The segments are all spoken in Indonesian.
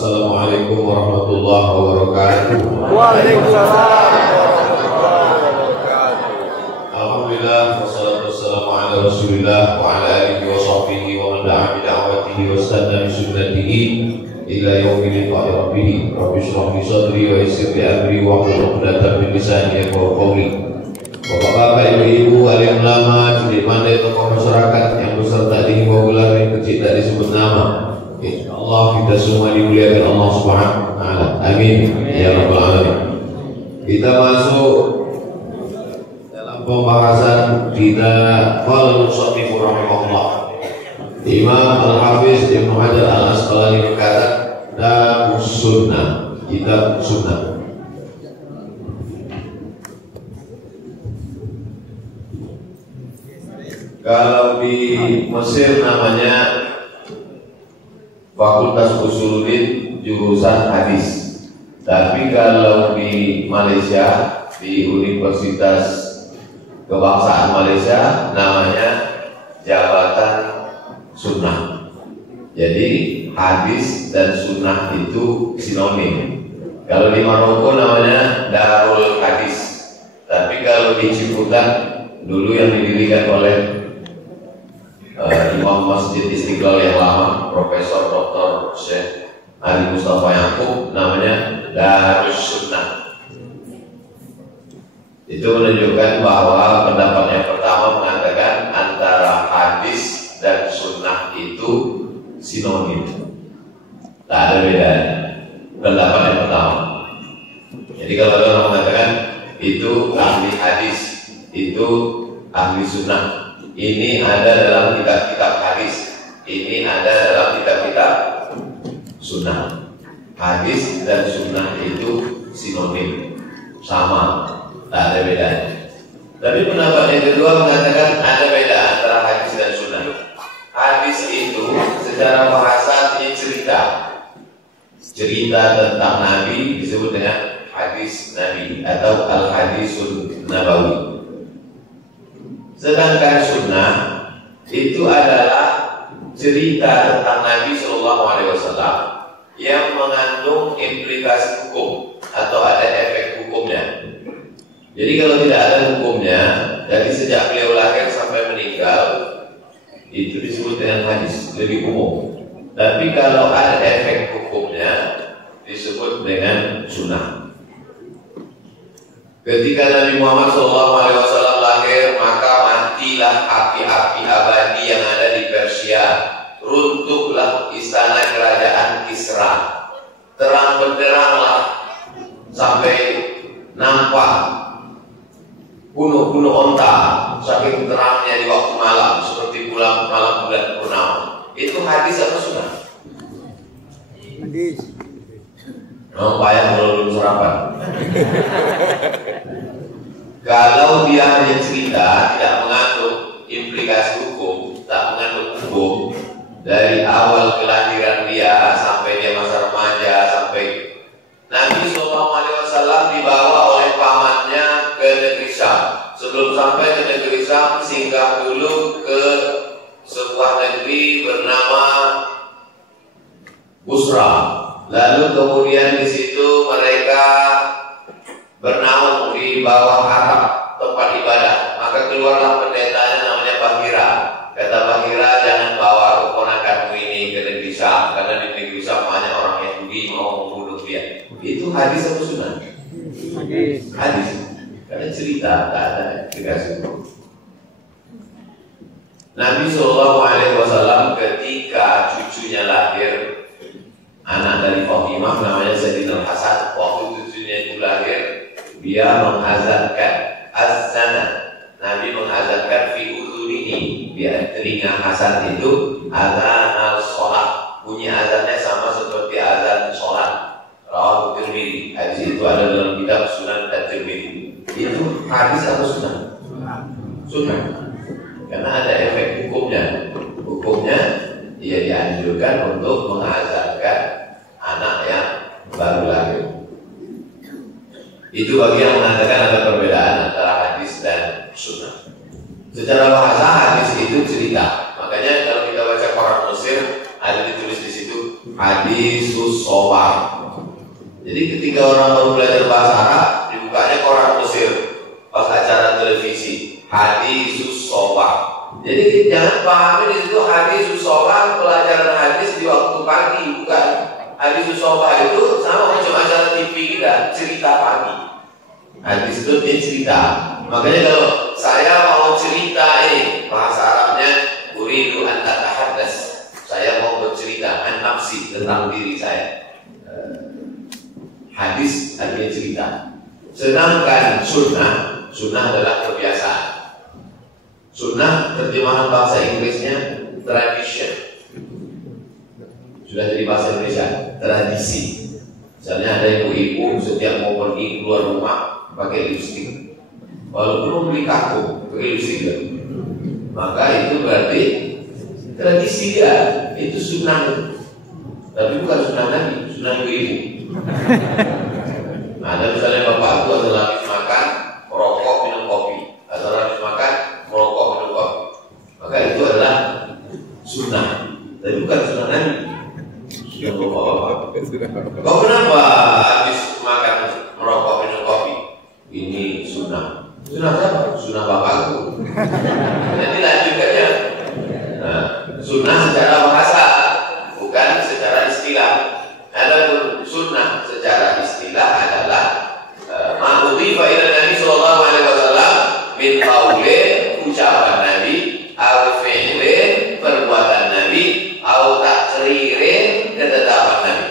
Assalamualaikum warahmatullahi wabarakatuh. Waalaikumsalam warahmatullahi wabarakatuh. Alhamdulillah wassalatu wassalamu ala Rasulillah wa ala alihi wa sahbihi wa man da'a bi da'watihi wa istanna bi sunnatihi ila yaumil liqa'i rabbih. Rabbi shrah li sadri wa yassir li amri wa hlul 'uqdatam min lisani yafqahu qawli. Bapak-bapak, ibu-ibu, alim ulama, cilik pandai tokoh masyarakat yang beserta dihimbau gelar yang kecil tak disebut nama. Insyaallah kita semua dimuliakan Allah Subhanahu wa taala. Amin ya rabbal alamin. Kita masuk dalam pembahasan kita qala al-musannif rahimahullah. Imam Al-Hafiz Ibnu Hajar Al-Asqalani berkata, Kitab Sunnah, Kitab Sunnah. Kalau di Mesir namanya Fakultas Usuluddin jurusan hadis. Tapi kalau di Malaysia, di Universitas Kebangsaan Malaysia namanya Jabatan Sunnah. Jadi hadis dan sunnah itu sinonim. Kalau di Maroko namanya Darul Hadis. Tapi kalau di Ciputat dulu yang didirikan oleh Imam Masjid Istiqlal yang lama, Profesor Dr. Syekh Ali Mustafa Yaqub, namanya Darus Sunnah. Itu menunjukkan bahwa pendapat yang pertama mengatakan antara hadis dan sunnah itu sinonim, tak ada bedanya. Pendapat yang pertama. Jadi kalau orang mengatakan itu ahli hadis, itu ahli sunnah, ini ada dalam kitab-kitab hadis, ini ada dalam kitab-kitab sunnah. Hadis dan sunnah itu sinonim, sama, tak ada bedanya. Tapi pendapat yang kedua mengatakan ada beda antara hadis dan sunnah. Hadis itu secara bahasa ini cerita tentang Nabi disebut dengan hadis Nabi atau al-hadisul nabawi. Sedangkan sunnah itu adalah cerita tentang Nabi Shallallahu Alaihi Wasallam yang mengandung implikasi hukum atau ada efek hukumnya. Jadi kalau tidak ada hukumnya, dari sejak beliau lahir sampai meninggal, itu disebut dengan hadis, lebih umum. Tapi kalau ada efek hukumnya, disebut dengan sunnah. Ketika Nabi Muhammad SAW lahir, maka matilah api-api abadi yang ada di Persia. Runtuhlah istana kerajaan Kisra. Terang benderanglah sampai nampak gunung-gunung onta, saking terangnya di waktu malam, seperti malam bulan purnama. Itu hadis atau sunnah? Hadis. Oh, payah kalau belum sarapan. Kalau dia hanya cerita, tidak mengandung implikasi hukum, tak mengandung hukum, dari awal kelahiran dia sampai dia masa remaja, sampai Nabi SAW dibawa oleh pamannya ke negeri Syam. Sebelum sampai ke negeri Syam, singgah dulu ke sebuah negeri bernama Busra. Lalu kemudian di situ mereka bernaung di bawah atap tempat ibadah. Maka keluarlah pendetanya namanya Bahira. Kata Bahira, jangan bawa keponakanmu ini ke negeri Syam, karena di negeri Syam banyak orang Yahudi mau membunuh dia. Itu hadis atau sunnah? Hadis. Hadis. Karena cerita, tak ada dikasih. Nabi SAW ketika cucunya lahir, anak dari Fatimah namanya Sayyidina Hasan, waktu cucunya itu lahir, dia mengazankan az-zana. Nabi mengazankan fi udhunihi, dia telinga Hasan itu azan al-sholat, bunyi azannya sama seperti azan sholat. Rawahu Tirmidzi. Hadis itu ada dalam kitab Sunan At-Tirmidzi. Itu hadis atau sunnah? Sunnah. Karena ada efek hukumnya. Hukumnya dia dianjurkan untuk mengazankan anak yang baru lahir. Itu bagi yang mengatakan ada perbedaan antara hadis dan sunnah. Secara bahasa hadis itu cerita. Makanya kalau kita baca Quran Mesir ada ditulis di situ hadis hadisus shawab. Jadi ketika orang baru belajar bahasa Arab, dibukanya koran Mesir pas acara televisi, hadisus shawab. Jadi jangan pahami di situ hadisus shawab pelajaran hadis di waktu pagi, bukan. Hadisus shawab itu sama macam acara TV kita, cerita pagi. Hadis itu dia cerita. Makanya kalau saya mau cerita bahasa Arabnya uridu an tatahaddas. Saya mau bercerita an nafsi tentang diri saya. Hadis artinya cerita. Sedangkan sunnah adalah kebiasaan. Sunnah terjemahan bahasa Inggrisnya tradition. Sudah jadi bahasa Indonesia, tradisi. Misalnya ada ibu-ibu setiap mau pergi keluar rumah pakai lipstik. Walaupun mau beli kartu pakai lipstik, maka itu berarti tradisi ya, itu sunnah. Tapi bukan sunnah Nabi, sunnah ibu-ibu. Nah, ada misalnya bapak itu adalah habis makan merokok minum kopi, atau habis makan merokok minum kopi, maka itu adalah sunnah. Tapi bukan sunnah Nabi. Sunnah bapak-bapak. Kau kenapa habis makan merokok minum kopi? Ini sunnah. Sunnah siapa? Sunnah bapakku. Nanti lanjut aja. Nah, sunnah secara bahasa, bukan secara istilah. Adapun sunnah secara istilah adalah ma'udhifa ila Nabi sallallahu alaihi wasallam min qauli, ucapan Nabi, al fi'li, perbuatan Nabi, au taqririn, ketetapan Nabi.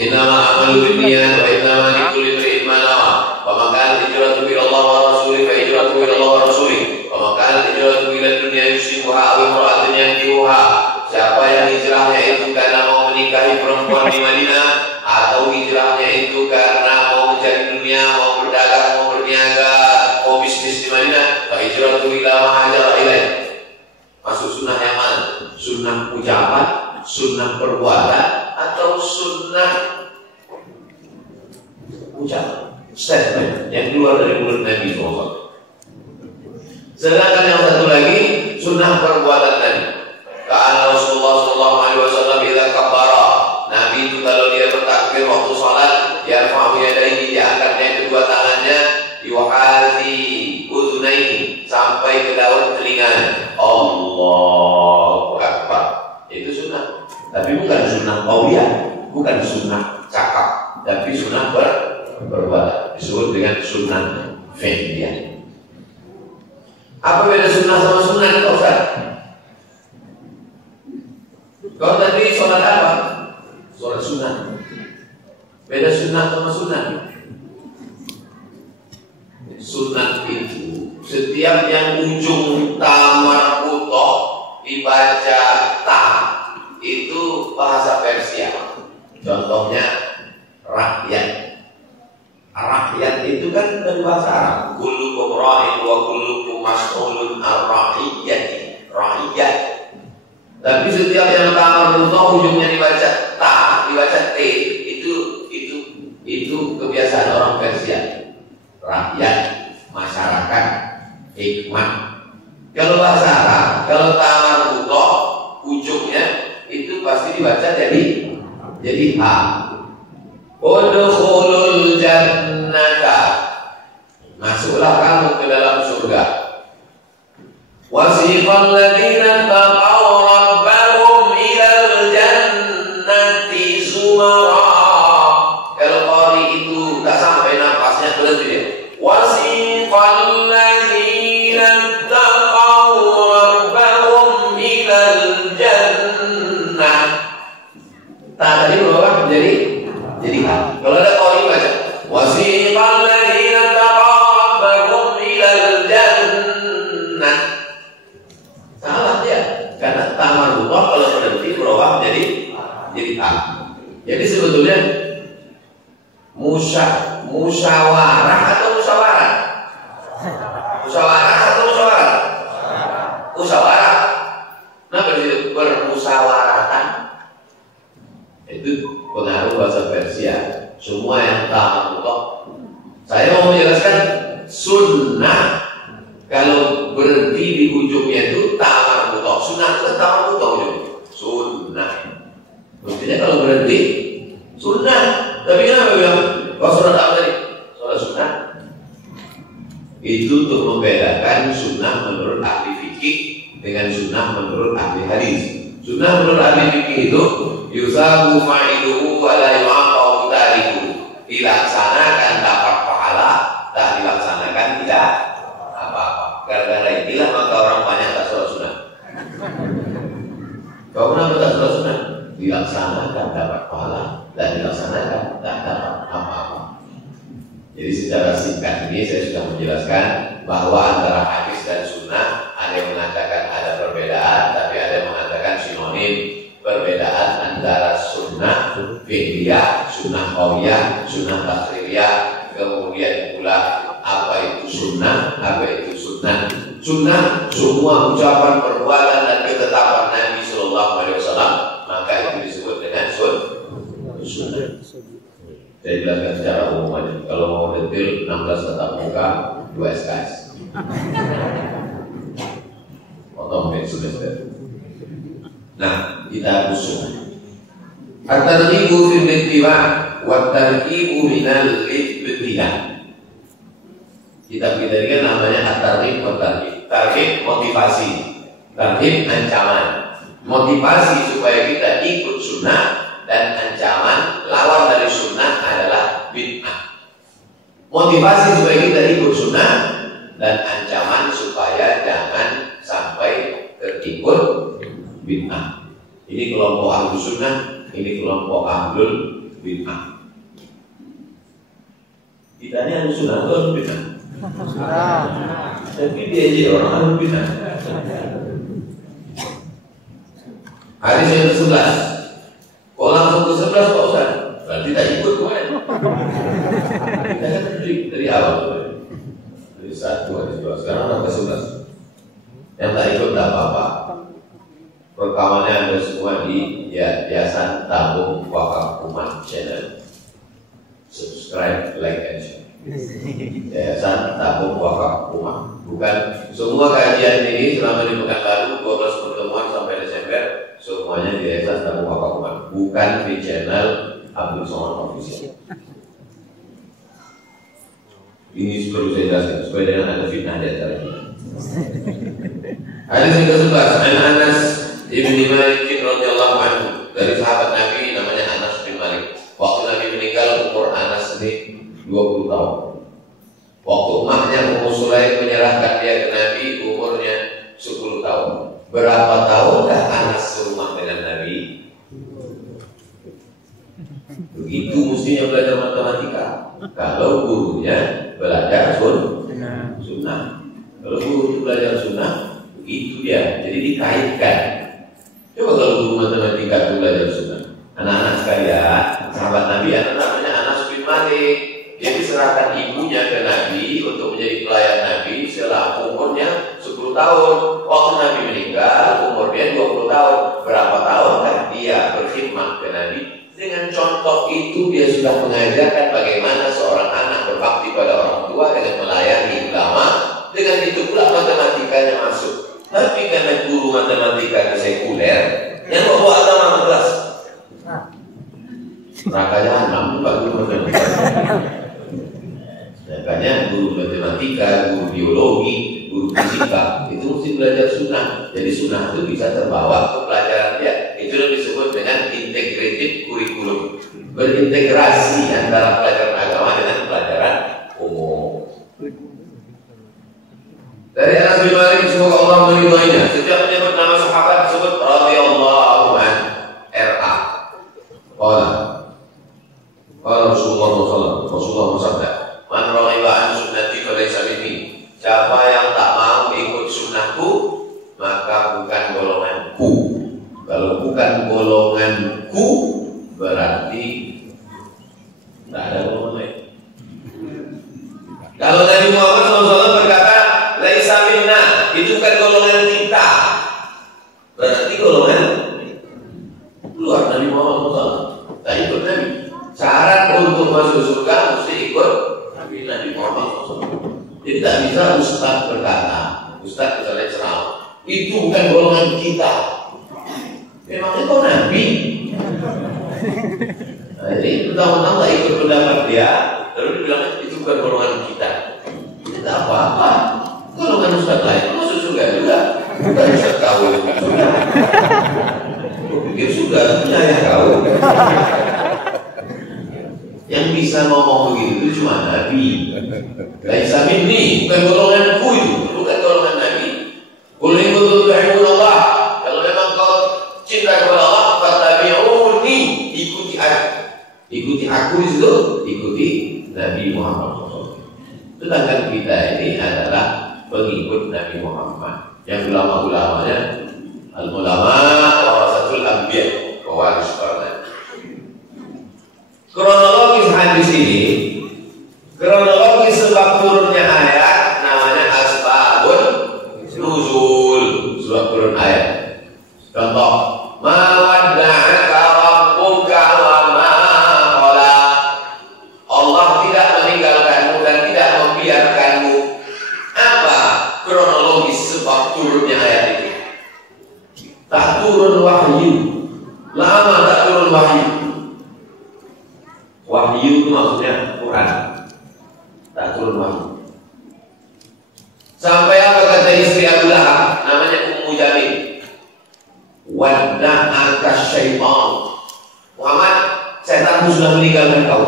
Innama a'malu binniyat wa innama likulli imrin ma nawa. Wa man kana hijratuhu ila Allah wa rasulihi fa hijratuhu ila Allah wa rasulihi. Wa man kana hijratuhu ila dunya yusibuha aw imra'atin yankihuha. Siapa yang hijrahnya itu karena mau menikahi perempuan di Madinah, atau hijrahnya itu karena mau mencari dunia, mau berdagang, mau berniaga, mau bisnis di Madinah, fa hijratuhu ila ma hajara ilaih. Masuk sunnah yang mana? Sunnah ucapan, sunnah perbuatan, atau sunnah ucapan, statement yang keluar dari mulut Nabi SAW. Sedangkan yang satu lagi sunnah perbuatan Nabi. Karena Rasulullah SAW bila kabbara, Nabi itu kalau dia bertakbir waktu sholat, yarfa'u yadayhi, dia angkatnya kedua tangannya, yuhadi udhunaihi, sampai ke daun telinganya. Allahu Akbar. Itu sunnah. Tapi bukan sunnah qauliyah, bukan sunnah cakap, tapi sunnah perbuatan. Disebut dengan sunnah fi'liyah. Apa beda sunnah sama sunnah, Pak Ustaz? Kalau tadi sholat apa? Sholat sunnah. Beda sunnah sama sunnah. Sunnah itu setiap yang ujung tamar butoh dibaca ta, itu bahasa Persia. Contohnya rakyat. Rakyat itu kan dari bahasa Arab. Kullukum ra'in wa kullukum mas'ulun ar-ra'iyyati. Rakyat. Tapi setiap yang tamar butoh ujungnya dibaca ta, dibaca t, itu kebiasaan orang Persia. Rakyat, masyarakat, hikmah. Kalau bahasa Arab, kalau tamar butoh ujungnya itu pasti dibaca jadi ha. Udkhulul jannata, masuklah kamu ke dalam surga. Wasiqal ladzina taqaw rabbahum ilal jannati zumara. Kalau qari itu enggak sampai nafasnya berhenti dia. Wasiqal ladzina taqaw rabbahum ilal jannah. Tadi berubah jadi ha. Kalau ada qari baca wasiqal ladzina taqaw rabbahum ilal jannah. Salah dia, karena tamar butoh kalau berhenti berubah jadi a. Jadi sebetulnya musyawarah atau musyawarah? Musyawarah atau musyawarah? Musyawarah. Nah, bermusyawaratan itu pengaruh bahasa Persia. Semua yang tamar butoh. Saya mau menjelaskan sunnah. Kalau berhenti di ujungnya itu tamar butoh. Sunnah itu tamar butoh ujungnya. Sunnah. Mestinya kalau berhenti sunnah. Tapi kenapa bilang kau sholat apa tadi? Sholat sunnah. Itu untuk membedakan sunnah menurut ahli fikih dengan sunnah menurut ahli hadis. Sunnah menurut ahli fikih itu yusabu fa'iluhu wa la yu'aqabu tariku. Dilaksanakan dapat pahala, tak dilaksanakan tidak apa-apa. Gara-gara inilah maka orang banyak tak sholat sunnah. Kau kenapa tak sholat sunnah? Dilaksanakan dapat pahala, dan dilaksanakan tak dapat apa-apa. Jadi secara singkat ini saya sudah menjelaskan bahwa antara hadis dan sunnah ada yang mengatakan ada perbedaan, tapi ada yang mengatakan sinonim. Perbedaan antara sunnah fi'liyah, sunnah qauliyah, sunnah takririah, kemudian pula apa itu sunnah, apa itu sunnah. Sunnah semua ucapan, perbuatan dan ketetapan Nabi Sallallahu Alaihi Wasallam, maka itu disebut dengan sunnah. Saya jelaskan secara umum aja. Kalau mau detail 16 tatap muka, 2 SKS. Otomatis semester. Nah, kita usul. At-targhibu fil ittiba' wa at-targhibu minal ibtidah. Kitab kita ini kan namanya at-targhib wa at-tarhib. Targhib motivasi, tarhib ancaman. Motivasi supaya kita ikut sunnah, dan ancaman lawan dari sunnah adalah bid'ah. Motivasi supaya kita ikut sunnah, dan ancaman supaya jangan sampai terikut bid'ah. Ini kelompok ahlu sunnah, ini kelompok ahlul bid'ah. Kita ini ahlu sunnah atau ahlu bid'ah? Tapi dia jadi orang ahlu bid'ah. Hadis yang ke-11. Kalau langsung ke-11 Pak Ustaz, berarti tak ikut kemarin. Kita kan dari awal dari 1, hadis 2, sekarang udah ke-11. Yang tak ikut tak apa-apa. Rekamannya ada semua di Yayasan Tabung Wakaf Umat channel. Subscribe, like, and share. Yayasan Tabung Wakaf Umat. Bukan semua kajian ini selama di pekan lalu 12 pertemuan sampai Desember semuanya di Yayasan Tabung Wakaf Umat, bukan di channel Abdul Somad Official. Ini perlu saya jelaskan supaya jangan ada fitnah di antara kita. Hadis yang ke-11, Anas Ibni Malik radhiyallahu anhu, dari sahabat Nabi namanya Anas bin Malik. Waktu Nabi meninggal umur Anas ini 20 tahun. Waktu emaknya Ummu Sulaim menyerahkan dia ke Nabi umurnya 10 tahun. Berapa tahunkah Anas serumah dengan Nabi? Begitu mestinya belajar matematika. Kalau gurunya belajar sunnah. Kalau guru belajar sunnah, begitu dia. Jadi dikaitkan. Coba kalau guru matematika itu belajar sunnah. Anak-anak sekalian, sahabat Nabi, namanya Anas bin Malik. Dia diserahkan ibunya ke Nabi untuk menjadi pelayan Nabi selama umurnya 10 tahun. Waktu Nabi meninggal, umur dia 20 tahun. Berapa tahun kan dia berkhidmat ke Nabi? Dengan contoh itu dia sudah mengajarkan bagaimana seorang anak berbakti pada orang tua dengan melayani ulama. Dengan itu pula matematikanya masuk. Tapi karena guru matematika sekuler yang bawa agama ke kelas, makanya enam bukan guru matematika. Makanya guru matematika, guru biologi, guru fisika itu mesti belajar sunnah. Jadi sunnah itu bisa terbawa ke pelajaran dia. Itu yang disebut dengan integrated kurikulum, berintegrasi antara pelajaran agama dengan pelajaran umum. Dari Anas bin Malik, semoga Allah meridhoinya, setiap menyebut nama sahabat disebut radhiyallahu anhu, RA. Qala Rasulullah SAW, Rasulullah bersabda, man raghiba an sunnati falaysa minni. Siapa yang tak mau ikut sunnahku, maka bukan golonganku. Kalau bukan golonganku, berarti tidak ada golongan lain. Kalau Nabi Muhammad SAW berkata laisa minna, itu bukan golongan kita, berarti golongan luar Nabi Muhammad SAW. Tak ikut Nabi. Syarat untuk masuk surga mesti ikut Nabi Muhammad SAW. Jadi tak bisa ustaz berkata, ustaz misalnya ceramah, itu bukan golongan kita. Memangnya kau Nabi? Nah, jadi mentang-mentang tak ikut pendapat dia, lalu dibilang itu bukan golongan kita. Tidak apa-apa. Golongan ustaz lain masuk surga juga. Bukan ustaz kau yang surga. Aku pikir surga punya ya kau. Yang bisa ngomong begitu itu cuma Nabi. Laisa minni, bukan golonganku itu, bukan golongan Nabi. Qul in kuntum tuhibbunallah, kalau memang kau cinta kepada Allah, fattabi'uni, ikuti aku. Ikuti aku di situ, ikuti Nabi Muhammad SAW. Sedangkan kita ini adalah pengikut Nabi Muhammad. Yang ulama-ulamanya al-ulama warasatul anbiya, pewaris para nabi. Kronologis hadis ini, kronologis sebab turunnya ayat namanya asbabun nuzul, sebab turun ayat. Contoh, ma wadda'aka rabbuka wa ma qala. Allah tidak meninggalkanmu dan tidak membiarkanmu. Apa kronologis sebab turunnya ayat itu? Tak turun wahyu, lama tak turun wahyu. Wahyu itu maksudnya Quran, tak turun wahyu. Sampai apa kata istri Abu Lahab, namanya Ummu Jamil, wadda'aka syaitan. Muhammad, setanku sudah meninggalkan kau.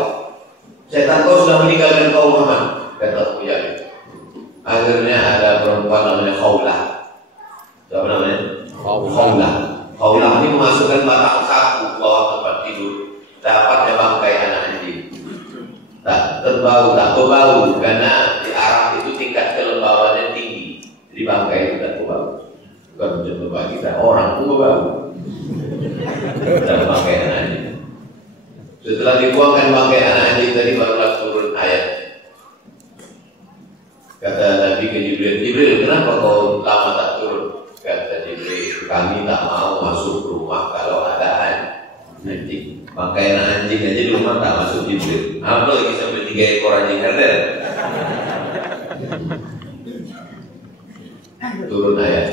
Setan kau sudah meninggalkan kau Muhammad, kata Ummu Jamil. Akhirnya ada perempuan namanya Khawlah. Siapa namanya? Khawlah. Khawlah ini memasukkan batang sapu ke bawah tempat tidur. Dapatnya bangkai anak anjing. Tak terbau, tak berbau, karena di Arab itu tingkat kelembabannya tinggi. Jadi bangkai itu tak berbau. Bukan macam bapak kita, orang pun berbau. Dan bangkai anak anjing. Setelah dibuangkan bangkai anak anjing tadi barulah turun ayat. Kata Nabi ke Jibril, Jibril, kenapa kau lama tak turun? Kata Jibril, kami tak mau masuk rumah kalau ada anjing. Bangkai anak anjing aja di rumah tak masuk Jibril. Apa lagi sampai 3 ekor anjing herder? Turun ayat.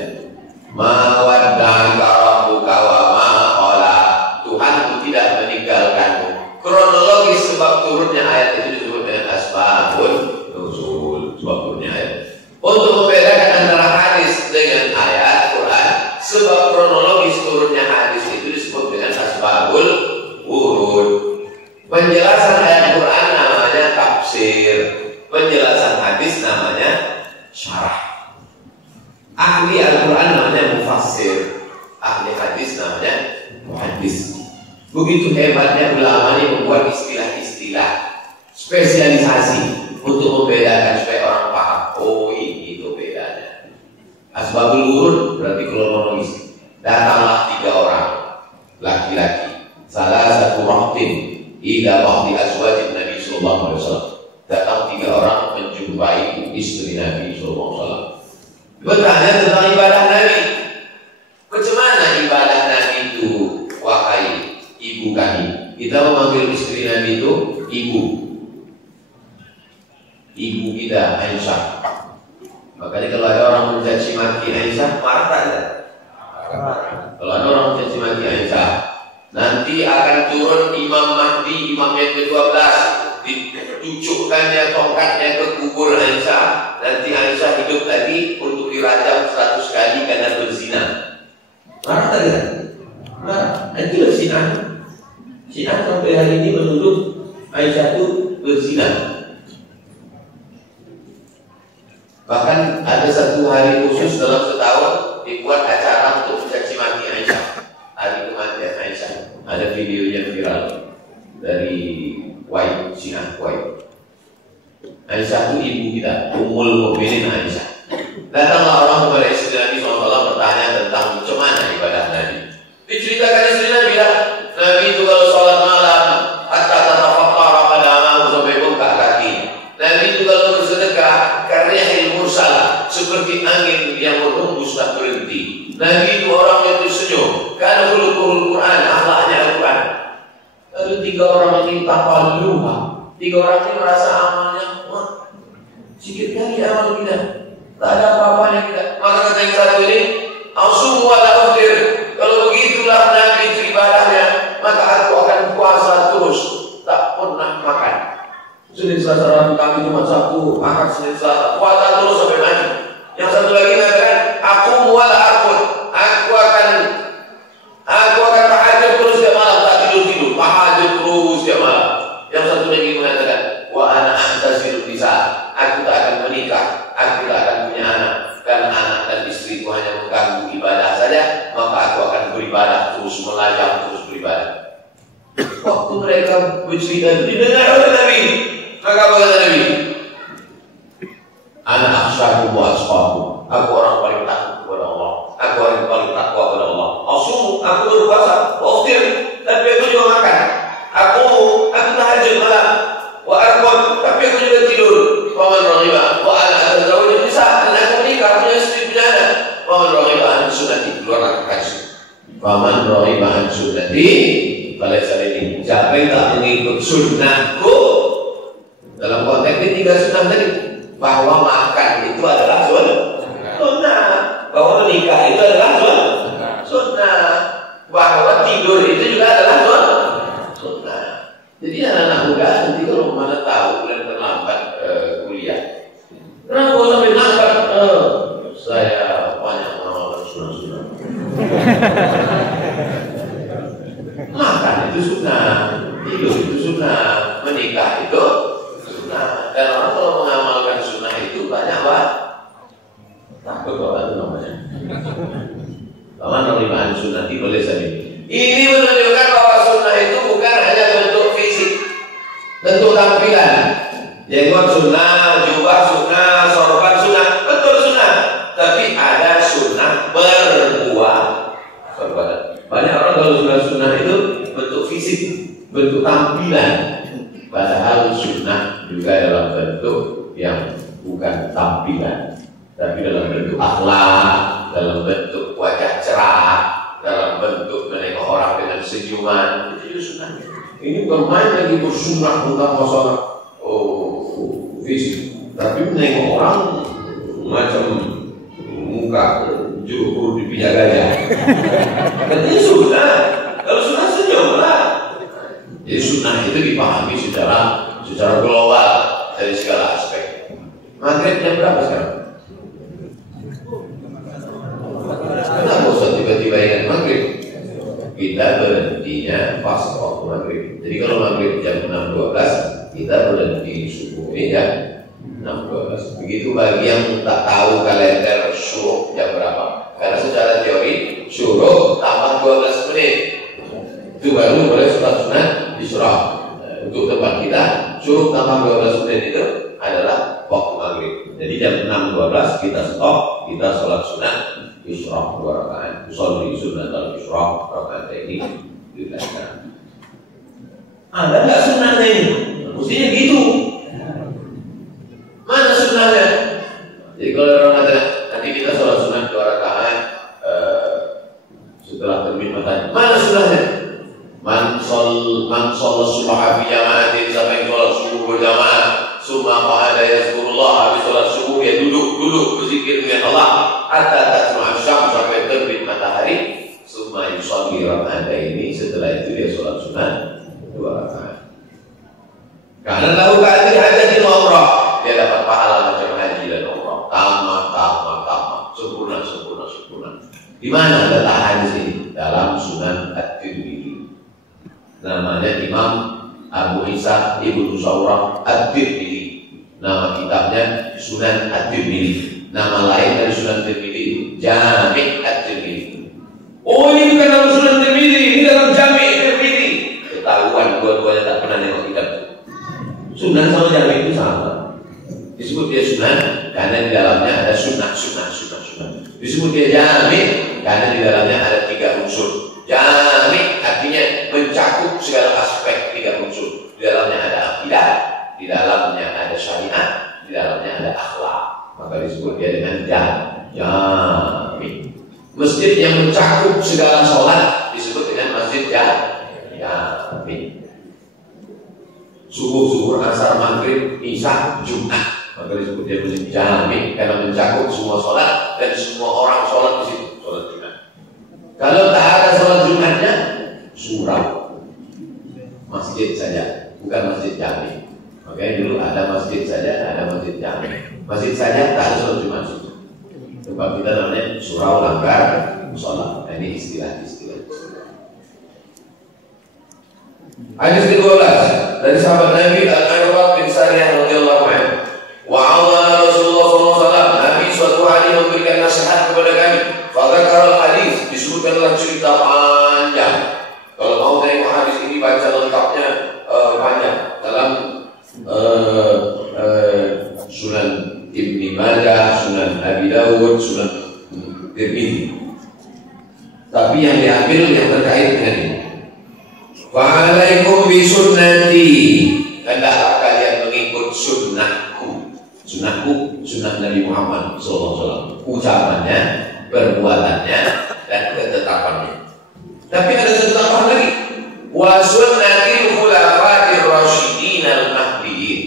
Ma wadda'aka rabbuka wa ma qala. Tuhanmu tidak meninggalkanmu. Kronologis sebab turunnya ayat itu disebut dengan asbabun nuzul, sebab turunnya ayat. Untuk membedakan antara hadis dengan ayat Quran, sebab kronologis turunnya hadis itu disebut dengan asbabul wurud. Penjelasan ayat Quran namanya tafsir, penjelasan hadis namanya syarah. Ahli Al-Quran namanya mufassir, ahli hadis namanya muhaddis. Begitu hebatnya ulama ini membuat istilah-istilah spesialisasi untuk membedakan supaya orang paham. Oh, ini itu bedanya. Asbabul wurud berarti kronologis. Datanglah 3 orang laki-laki, salah satu rahtin ila ba'di azwajin Nabi sallallahu alaihi wasallam. Datang 3 orang menjumpai istri Nabi sallallahu alaihi wasallam. Bertanya tentang ibadah Nabi. Bagaimana ibadah Nabi itu, wahai ibu kami? Kita memanggil istri Nabi itu ibu. Ibu kita Aisyah. Makanya kalau ada orang mencaci maki Aisyah, marah tak ada? Kalau ada orang mencaci maki Aisyah, nanti akan turun Imam Mahdi, imam yang ke-12, ditucukkannya tongkatnya ke kubur Aisyah. Nanti Aisyah hidup lagi untuk dirajam 100 kali karena berzina. Marah tak ada? Marah. Itulah Syiah. Syiah sampai hari ini menuduh Aisyah itu berzina. Bahkan ada satu hari khusus dalam setahun dibuat acara untuk mencaci maki Aisyah. Hari kematian Aisyah. Ada video yang viral dari Kuwait, Syiah Kuwait. Aisyah itu ibu kita, Ummul Mukminin Aisyah. Datanglah orang kepada istri Nabi SAW bertanya tentang macam mana ibadah Nabi. Diceritakan istri Nabi lah, Nabi itu kalau sholat malam hatta tatafaqqara qadamahu sampai bengkak kaki. Nabi itu kalau bersedekah karrihil mursal, seperti angin yang berhembus tak berhenti. Nabi itu orang yang tersenyum, kana khuluqul Quran, akhlaknya Al-Quran. Lalu 3 orang ini taqalluha. 3 orang ini merasa amalnya sikit kali amal kita, tak ada apa-apanya kita. Maka kata yang satu ini, Asum wala uftir. Kalau begitulah Nabi itu ibadahnya, maka aku akan puasa dan anak dan istri itu hanya mengganggu ibadah saja, maka aku akan beribadah terus, melajang terus beribadah. Waktu mereka bercerita itu didengar oleh Nabi, maka apa kata Nabi? Ana akhsyakum wa atqakum. Aku orang paling takut kepada Allah. Aku orang paling takwa kepada Allah. Aku berpuasa, waftir, tapi aku juga makan. Aku tahajud malam. Wa arqud, tapi aku juga tidur. Wa man raghiba wa ana atazawwaju nisa, dan aku menikah punya istri punya anak. Wa man raghiba an sunnati, keluar kasih. Wa man raghiba an sunnati, falaysa minni. Siapa yang tak mengikut sunnahku, dalam konteks ini 3 sunnah tadi, bahwa makan itu adalah sunnah, bahwa menikah itu adalah sunnah, bahwa tidur itu juga adalah sunnah. Jadi anak-anak muda nanti kalau mana tahu dan terlambat kuliah, kenapa sampai lambat? Saya banyak mengamalkan sunnah-sunnah. Makan itu sunnah, tidur itu sunnah, menikah itu sunnah. Dan orang kalau mengamalkan sunnah itu banyak Pak. Takut Bapak itu namanya. Paman nolimaan sunnah di boleh saja. Ini menunjukkan bahwa sunnah itu bukan hanya bentuk fisik, bentuk tampilan. Jenggot sunnah, jubah sunnah, sorban sunnah, betul sunnah. Tapi ada sunnah perbuatan. Banyak orang kalau sunnah itu bentuk fisik, bentuk tampilan. Padahal sunnah juga dalam bentuk yang bukan tampilan, tapi dalam bentuk akhlak, dalam bentuk wajah cerah, dalam bentuk menengok orang dengan senyuman. Itu sunnah. Ini bukan main lagi bersunnah tentang masalah fisik, tapi menengok orang macam muka juru di pijak gajah. Ini sunnah. Kalau sunnah senyum lah. Jadi sunnah itu dipahami secara global dari segala aspek. Maghrib jam berapa sekarang? Kenapa Ustaz tiba-tiba ingat maghrib? Kita berhentinya pas waktu maghrib. Jadi kalau maghrib jam 6.12, kita berhenti subuh jam 6.12. Begitu bagi yang tak tahu kalender syuruk jam berapa. Karena secara teori syuruk tambah 12 menit. Itu baru boleh sholat sunat isyraq. Untuk tempat kita syuruk tambah 12 menit itu adalah waktu maghrib. Jadi jam 6.12 kita stop, kita sholat sunat isyraq 2 rakaat. Sholli sunat al-isyraq rakaat ini dilakukan. Ada nggak sunatnya ini? Mestinya gitu. Mana sunatnya? Jadi kalau orang kata nanti kita sholat sunat 2 rakaat setelah terbit matahari, mana sunatnya? Man sholat subha fi jama'atin, sampai sholat subuh berjamaah, summa qa'ada yazkurullah, habis sholat subuh ya duduk berzikir dengan Allah hatta tasma'a syams, sampai terbit matahari, summa yusalli raka'ataini, setelah itu dia sholat sunat 2 rakaat. Karena tahu keadaan haji dan umrah, dia dapat pahala macam haji dan umrah, tamat, sempurna. Di mana letaknya di sini? Dalam Sunan At-Tirmidzi. Namanya Imam Abu Isa Ibnu Saurah At-Tirmidzi. Nama kitabnya Sunan At-Tirmidzi. Nama lain dari Sunan Tirmidzi Jami' At-Tirmidzi. Oh, ini bukan dalam Sunan Tirmidzi, ini dalam Jami' Tirmidzi. Ketahuan dua-duanya tak pernah nengok kitab. Sunan sama Jami' itu sama. Disebut dia Sunan karena di dalamnya ada sunnah. Disebut dia Jami' karena di dalamnya ada 3 unsur. Jami' artinya mencakup segala aspek 3 unsur. Di dalamnya ada akidah, di dalamnya ada syariat, di dalamnya ada akhlak. Maka disebut dia dengan Jami'. Masjid yang mencakup segala sholat disebut dengan masjid Jami'. Subuh, zuhur, asar, maghrib, isya, Jumat. Maka disebut dia masjid Jami' karena mencakup semua sholat dan semua orang sholat di situ, sholat Jumat. Kalau tak ada sholat Jumatnya, surau, masjid saja, bukan masjid Jami'. Makanya dulu ada masjid saja, ada masjid Jami'. Masjid saja tak ada sholat Jumat. Tempat kita namanya surau langgar sholat. Nah, ini istilah-istilah. Hadis ke-12 dari sahabat Nabi Al-Irbad bin Sariyah radhiyallahu anhu. Wa'adana Rasulullah SAW, Nabi suatu hari Ali memberikan nasihat kepada kami. Fadzakara hadis, disebutkanlah cerita panjang. Kalau mau tengok hadis ini baca lengkapnya panjang dalam Sunan Ibni Majah, Sunan Abi Dawud, Sunan Tirmidzi. Tapi yang diambil yang terkait dengan ini. Wa'alaikum bisunnati, hendaklah kalian mengikut sunnahku. Sunnahku, sunnah Nabi Muhammad SAW. Ucapannya, perbuatannya, dan ketetapannya. Tapi ada satu tambahan lagi. Wa sunnatil khulafa'ir rasyidin al-mahdiyyin,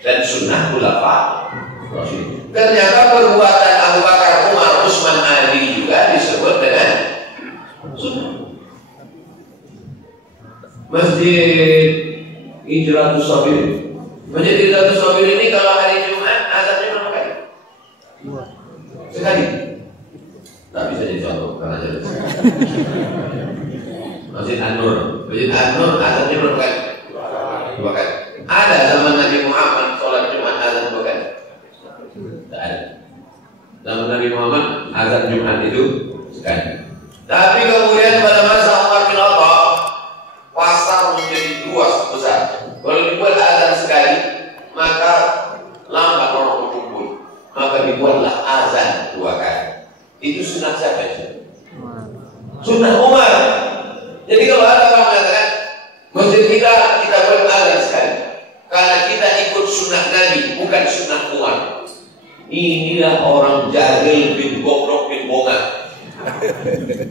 dan sunnah khulafa'ir rasyidin. Ternyata perbuatan Abu Bakar, Umar, Utsman, Ali juga disebut dengan sunnah. Masjid Hijratus Sabirin. Masjid Hijratus Sabirin ini kalau hari Jumat azannya berapa kali? Sekali. Tak bisa dicontoh karena jelas. Masjid An-Nur. Masjid An-Nur azannya berapa kali? Dua kali. Ada zaman Nabi Muhammad sholat Jumat azan dua kali? Tak ada. Zaman Nabi Muhammad azan Jumat itu sekali. Tapi kemudian pada masa Umar bin Khattab pasar menjadi luas besar. Kalau dibuat azan sekali, maka lambat orang berkumpul. Maka dibuatlah azan dua kali. Itu sunnah siapa itu? Sunnah Umar. Jadi kalau ada orang mengatakan masjid kita buat azan sekali, karena kita ikut sunnah Nabi, bukan sunnah Umar. Inilah orang jahil bin goblok bin bongat.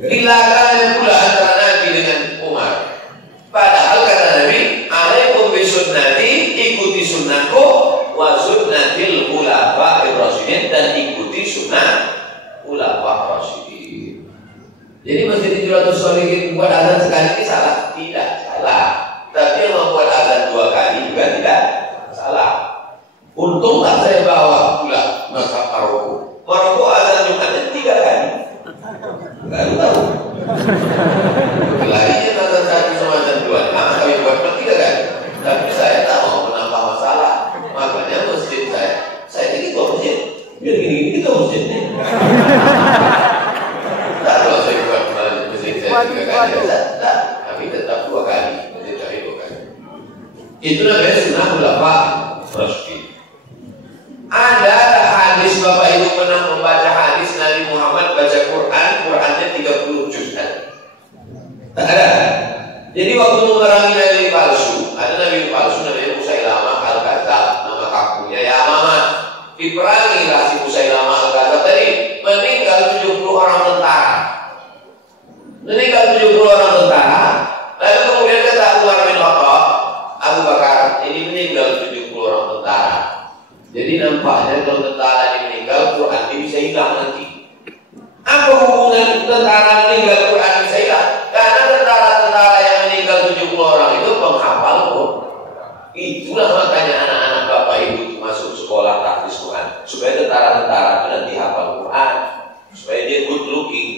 Dilarang pula antara Nabi dengan Umar. Padahal kata Nabi, alaikum bisunnati, ikuti sunnahku, wa sunnatil khulafa'ir rasyidin, dan ikuti sunnah khulafa'ir rasyidin. Jadi Masjid Hijratus Shalihin buat azan sekali ini salah? Tidak salah. Tapi yang membuat azan dua kali juga tidak salah. Untunglah saya bawa pula mazhab Maroko. Maroko azan Jumatnya 3 kali. Baru tahu. Larinya azan 1 sama azan 2. Nah, kami buat 3 kali. Tapi saya tak mau menambah masalah. Makanya masjid saya ini ketua masjid. Biar gini-gini ketua masjid nih. Tak kalau saya buat masjid saya 3 kali. Tak, kami tetap 2 kali. Masjid kami 2 kali. Itu namanya sunnah khulafa'ir rasyidin. Ada hadis, Bapak Ibu pernah membaca hadis Nabi Muhammad baca Qurannya 30 juz kan? Tak ada. Jadi waktu memerangi nabi palsu, ada nabi palsu namanya Musailamah Al-Kadzdzab, nama kampungnya Yamamah. Diperangi lah si Musailamah Al-Kadzdzab tadi, meninggal 70 orang tentara. Meninggal 70 orang tentara. Lalu kemudian kata Umar bin Khattab, Abu Bakar, ini meninggal 70 orang tentara. Jadi nampaknya kalau tentara ini meninggal, Quran ini bisa hilang nanti. Apa hubungan tentara meninggal, Quran bisa hilang? Karena tentara-tentara yang meninggal 70 orang itu penghafal Quran. Itulah makanya anak-anak Bapak Ibu masuk sekolah tahfiz Quran, supaya tentara-tentara itu nanti hafal Quran, supaya dia good looking,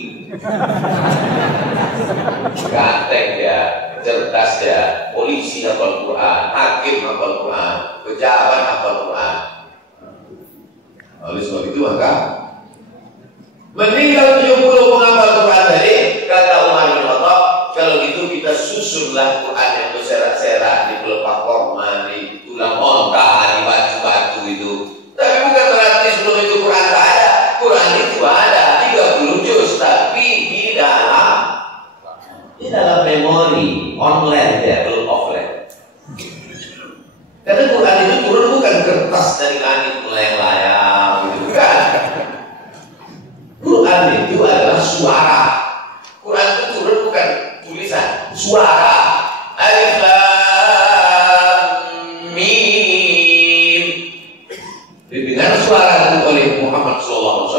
ganteng dia, cerdas dia, polisi hafal Quran, hakim hafal Quran, pejabat hafal Quran. Oleh sebab itu maka meninggal 70 penghafal Quran tadi, kata Umar bin Khattab, kalau gitu kita susunlah Quran yang berserak-serak di pelepah korma, di tulang onta, di batu-batu itu. Tapi bukan berarti sebelum itu Quran tak ada. Quran itu ada 30 juz, tapi di dalam memori online ya, belum offline. Karena Quran itu turun bukan kertas dari langit melayang-layang, gitu bukan. Quran itu adalah suara. Quran itu turun bukan tulisan, suara. Alif Lam Mim. Didengar suara itu oleh Muhammad SAW.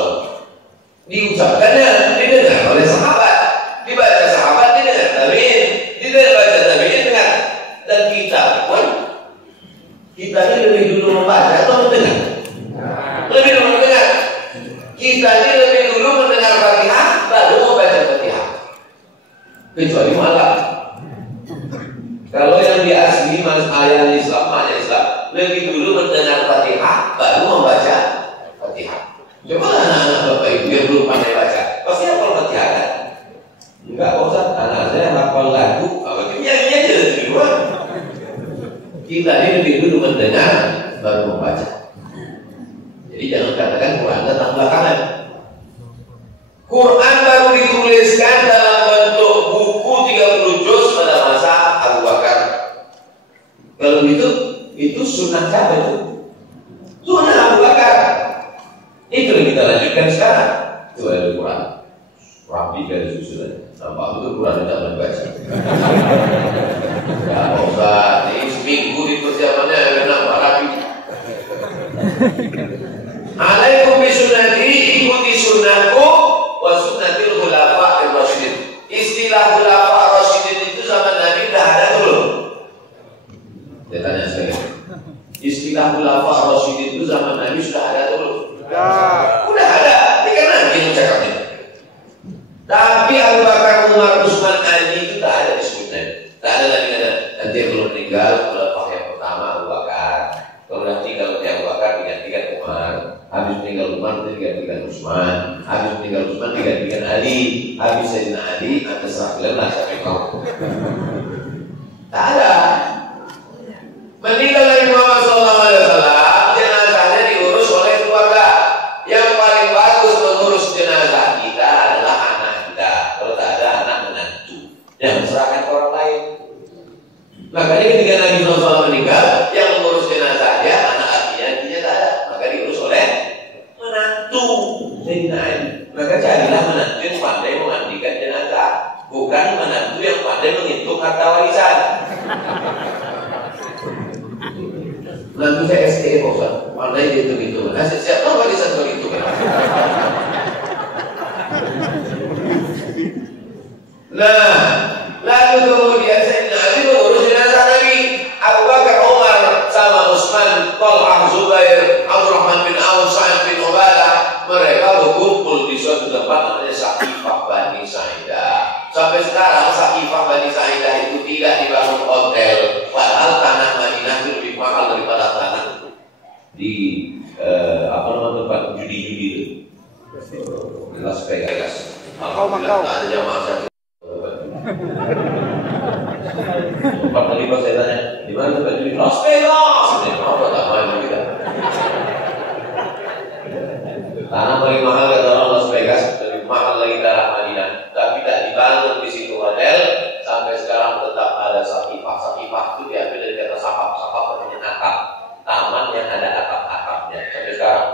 Diucapkannya didengar oleh sahabat. Dibaca sahabat didengar tabi'in. Dibaca tabi'in dengar. Dan kita pun, kita ini lebih dulu membaca atau mendengar? Lebih dulu mendengar. Kita ini lebih dulu mendengar Fatihah, baru membaca Fatihah. Kecuali malam. Kalau yang di asli ayat Islam, makna Islam, lebih dulu mendengar Fatihah, baru membaca Fatihah. Coba anak-anak Quran baru dituliskan dalam bentuk buku 30 juz pada masa Abu Bakar. Kalau itu sunnah siapa itu? Sunnah Abu Bakar. Itu yang kita lanjutkan sekarang. Itu Al-Quran. Rapi dari susunan. Nampak itu Quran yang jangan baca. Ya Pak Ustaz, ini seminggu di persiapannya nampak rapi. Alaikum bisunnati, ikuti sunnahku wa sunnatil khulafa'ir rasyidin. Istilah khulafa'ir rasyidin itu zaman Nabi dah ada belum? Saya tanya sekali. Istilah khulafa'ir rasyidin itu zaman Nabi sudah ada belum? Udah ada. Ini kan Nabi yang cakapnya. Tapi Abu Bakar, Umar, Utsman, Ali itu tak ada disebutnya. Tak ada lagi ada. Nanti belum meninggal khulafah yang pertama Abu Bakar. Kalau nanti kalau Abu Bakar digantikan Umar. Habis meninggal Umar digantikan Utsman, habis meninggal Utsman digantikan Ali, habis Sayyidina Ali atas rakyatlah sampai kau. Tak ada. Meninggal Nabi Muhammad SAW, jenazahnya diurus oleh keluarga. Yang paling bagus mengurus jenazah kita adalah anak kita. Kalau tak ada anak menantu, yang serahkan ke orang lain. Makanya ketika Nabi SAW meninggal, yang mengurus jenazahnya anak artinya tak ada, maka diurus oleh menantu Sayyidina Ali. Maka carilah menantu yang pandai memandikan jenazah, bukan menantu yang pandai menghitung harta warisan. Menantu saya STE Pak, pandai dihitung-hitung. Nah, siapa warisan begitu kan? Nah, lalu kemudian Sayyidina Ali mengurus jenazah Nabi. Abu Bakar, Umar, sama Utsman, Talha, Zubair, Abdurrahman bin Auf, Sa'id bin Ubadah, mereka berkumpul di suatu tempat namanya Saqifah Bani Sa'idah. Sampai sekarang Saqifah Bani Sa'idah itu tidak dibangun hotel, padahal tanah Madinah itu lebih mahal daripada tanah di tempat judi-judi itu. Las Vegas. Makau. Ada jamaah satu. Empat kali pas saya tanya, di mana tempat judi? Las Vegas. Apa tak main kita? Tanah paling mahal kata orang Las Vegas, lebih mahal lagi tanah Madinah. Tapi tak dibangun di situ hotel. Sampai sekarang tetap ada Saqifah. Saqifah itu diambil dari kata saqaf. Saqaf artinya atap. Taman yang ada atap-atapnya. Sampai sekarang.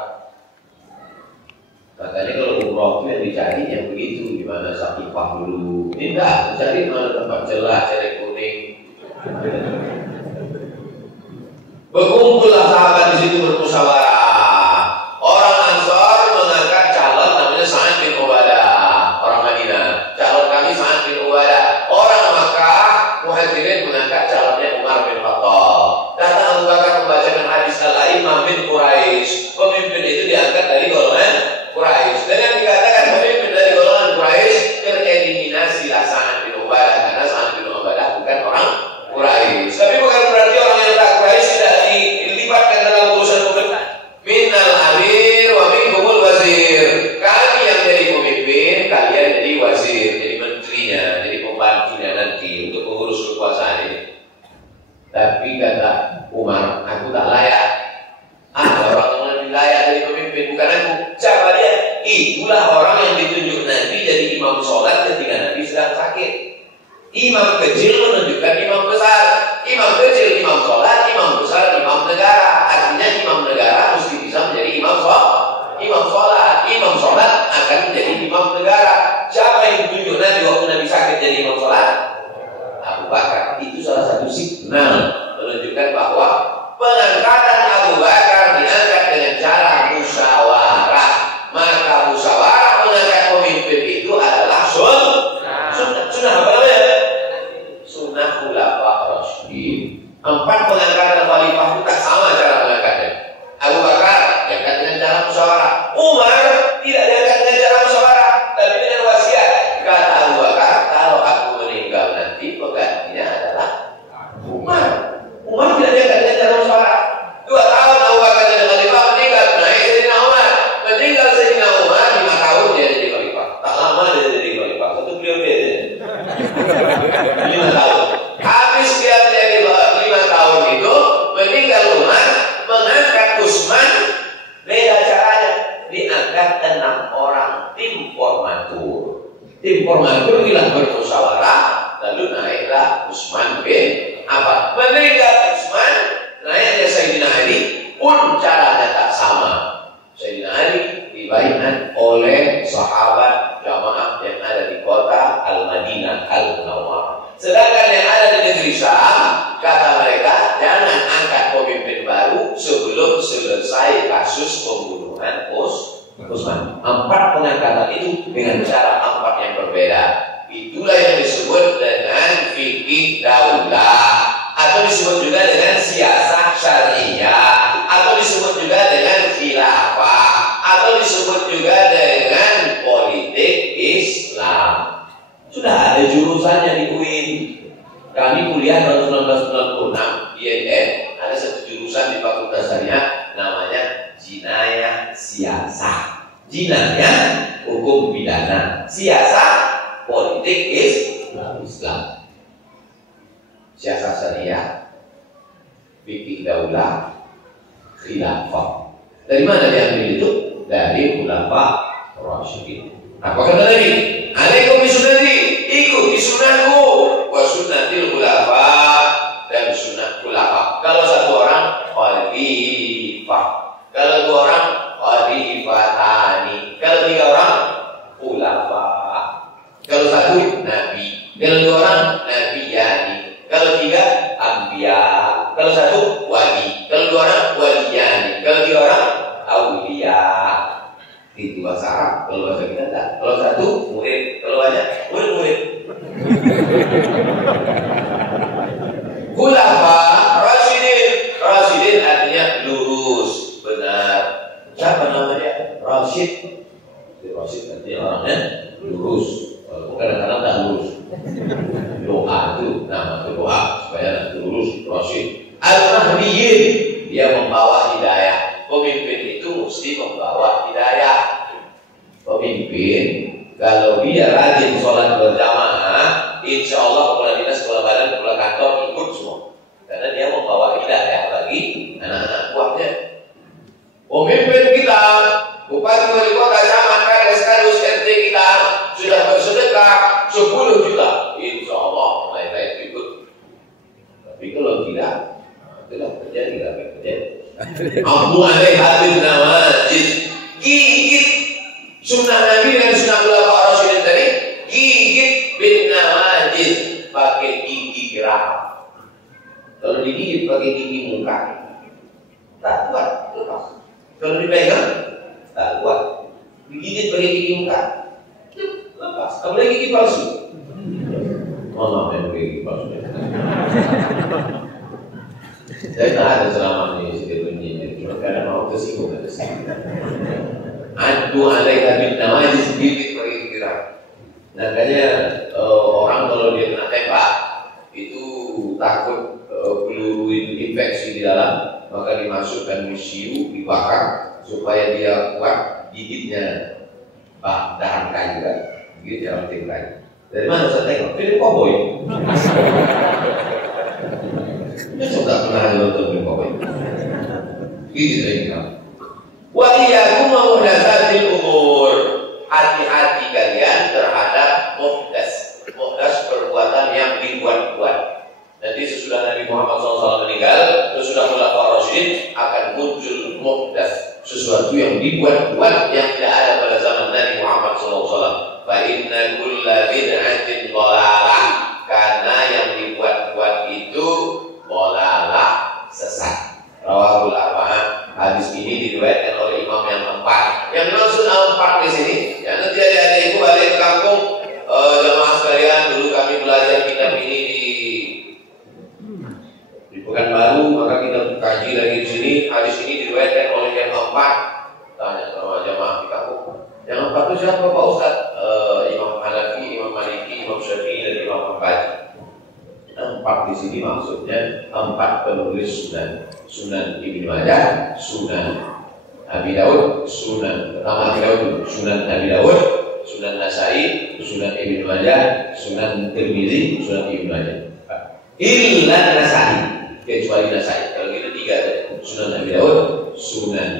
Makanya kalau umroh itu yang dicari yang begitu, di mana Saqifah dulu. Ini enggak, cari mana tempat celah, cari kuning. Berkumpullah sahabat di situ bermusyawarah. Orang Ansar mengangkat calon namanya Sa'id bin Ubadah, orang Madinah. Calon kami Sa'id bin Ubadah. Orang Makkah Muhajirin mengangkat calonnya Umar bin Khattab. Datang Abu Bakar membacakan hadis Al-A'immah bin Quraisy. Pemimpin itu diangkat dari golongan Quraisy. Dengan dikatakan pemimpin dari golongan Quraisy, tereliminasilah Sa'id bin Ubadah karena Sa'id bin Ubadah bukan orang Quraisy. Tapi bukan berarti orang yang tak Quraisy tidak dilibatkan dalam urusan pemerintahan. Minnal amir wa minkumul wazir. Kami yang jadi pemimpin, kalian jadi wazir, jadi menterinya, jadi pembantunya nanti untuk mengurus kekuasaan ini. Tapi kata Umar, aku tak layak. Orang yang lebih layak jadi pemimpin bukan aku. Siapa dia? Itulah orang yang ditunjuk Nabi jadi imam sholat ketika Nabi sedang sakit. Imam kecil menunjukkan imam besar. Imam kecil imam sholat, imam besar imam negara. Artinya imam negara mesti bisa menjadi imam sholat. Imam sholat akan menjadi imam negara. Siapa yang ditunjuk Nabi waktu Nabi sakit jadi imam sholat? Abu Bakar. Itu salah satu signal menunjukkan bahwa pengangkatan Abu Bakar diangkat dengan cara musyawarah. Maka musyawarah mengangkat pemimpin itu adalah sunnah apa namanya? Sunnah khulafa'ir rasyidin. 4 pengangkatan khalifah itu tak sama cara mengangkatnya. Abu Bakar diangkat dengan cara musyawarah. Umar tidak diangkat dengan cara musyawarah, tapi dengan wasiat. Kata Abu Bakar, kalau aku meninggal nanti penggantinya adalah Umar. Umar tidak diangkat dengan cara musyawarah. informatur. Informatur inilah bermusyawarah, lalu naiklah Utsman bin Affan. Meninggal Utsman, naiknya Sayyidina Ali pun caranya tak sama. Sayyidina Ali dibaiat oleh sahabat jamaah yang ada di kota Al-Madinah Al-Munawwarah. Sedangkan yang ada di negeri Syam, kata mereka, jangan angkat pemimpin baru sebelum selesai kasus pembunuhan Utsman. 4 pengangkatan itu dengan cara 4 yang berbeda. Itulah yang disebut dengan fikih daulah, atau disebut juga dengan siasah syariah, atau disebut juga dengan khilafah, atau disebut juga dengan politik Islam. Sudah ada jurusannya di UIN. Kami kuliah tahun 1996 di IAIN, ada satu jurusan di Fakultas Syariah namanya Jinayah Siasah. Jinayah hukum pidana, siasah politik Islam. Siasah syariah, fikih daulah, khilafah. Dari mana diambil itu? Dari khulafa rasyidin. Apa kata Nabi? Alaikum bisunnati, ikuti sunnahku, wa sunnatil khulafa, dan sunnah khulafa. Kalau satu orang khalifah, kalau 2 orang khalifatani, kalau 3 orang khulafa, kalau 1 nabi, kalau 2 orang nabiyani, kalau 3 anbiya, kalau 1 wali, kalau 2 orang waliyani, kalau 3 orang auliya. Itu bahasa Arab, kalau bahasa kita tak. Kalau 1 murid, kalau banyak murid-murid. Khulafa rasyidin, rasyidin artinya lurus, benar. Siapa namanya? Rasyid. Rasyid artinya orangnya lurus. Kadang-kadang tak lurus. Doa itu nama itu doa supaya nanti lurus. Rasyid. Al-Mahdiyin, dia membawa hidayah. Pemimpin itu mesti membawa hidayah. Pemimpin kalau dia rajin sholat berjamaah, insya Allah kepala dinas, kepala badan, kepala kantor ikut semua, karena dia membawa hidayah bagi anak-anak buahnya. Pemimpin kita, bupati, wali kota, camat, kades, kadus, RT kita sudah bersedekah 10 juta, insya Allah lain-lain ikut. Tapi kalau tidak, itulah terjadi, tidak terjadi. Abu alaih hadis nawajid, gigit sunnah Nabi dan sunnah khulafa rasyidin tadi, gigit bin nawajid pakai gigi geram. Kalau digigit pakai gigi muka, tak kuat, lepas. Kalau dipegang, tak kuat. Digigit pakai gigi muka, lepas. Apalagi gigi palsu. Mana yang pakai gigi palsu? Saya tak ada selama ini sebetulnya, cuma kadang mau tersinggung. Adu alaika bin nawajid, gigit pakai gigi geram. Makanya orang kalau dia kena tembak itu takut peluru infeksi di dalam, maka dimasukkan misiu, dibakar supaya dia kuat gigitnya. Dahan kayu kan, gigit dalam tim kayu. Dari mana saya tengok? Film koboi. Dia sudah pernah nonton film koboi. Gigit lagi kan. Wa iyyakum wa muhdatsatil umur. Hati-hati kalian terhadap muhdas. Muhdas perbuatan yang dibuat-buat. Nanti sesudah Nabi Muhammad SAW meninggal, sesudah khulafa rasyidin akan muncul muhdas, sesuatu yang dibuat-buat yang tidak ada pada zaman Nabi Muhammad SAW. Fa inna kulla bid'atin dhalalah, karena yang dibuat-buat itu dhalalah, sesat. Rawahul arba'ah. Hadis ini diriwayatkan oleh imam yang 4. Yang maksud 4 di sini, ya nanti ada ibu balik kampung, jemaah sekalian, dulu kami belajar kitab ini di Pekanbaru, maka kita kaji lagi di sini. Hadis ini diriwayatkan oleh yang 4. Tanya sama jemaah di kampung. Yang 4 itu siapa Pak Ustaz? Imam Hanafi, Imam Maliki, Imam Syafi'i, dan Imam Hambali. 4 di sini maksudnya 4 penulis sunan. Sunan Ibnu Majah, Sunan Abi Daud, Sunan pertama Abi Daud, Sunan Abi Daud, Sunan Nasai, Sunan Ibnu Majah, Sunan Tirmizi, Sunan Ibnu Majah. Illa Nasai, kecuali Nasai. Kalau gitu 3 Sunan Abi Daud, Sunan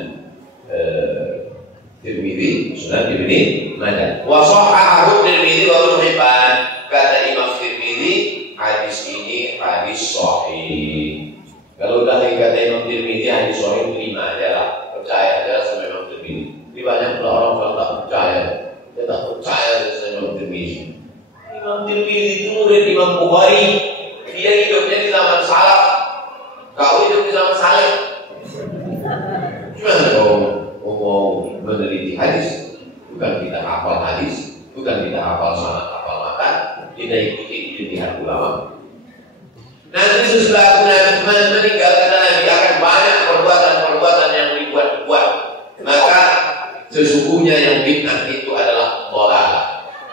Tirmidzi, Sunan Ibnu Majah. Wa shahahahu Tirmidzi wa Ibnu Hibban. Kata Imam Tirmidzi, hadis ini hadis sahih. Kalau udah kata Imam Tirmidzi hadis sahih, terima aja lah, percaya aja sama Imam Tirmidzi. Di banyak orang tak percaya, dia tak percaya sama Imam Tirmidzi. Imam Tirmidzi itu murid Imam Bukhari. Dia hidupnya di zaman salaf, kau hidup di zaman salaf. Gimana kau mau meneliti hadis? Bukan kita hafal hadis, bukan kita hafal sanad, hafal matan, kita ikuti ijtihad ulama. Nanti sesudah meninggalkan Nabi akan banyak perbuatan-perbuatan yang dibuat-buat. Maka sesungguhnya yang bid'ah itu adalah dhalalah.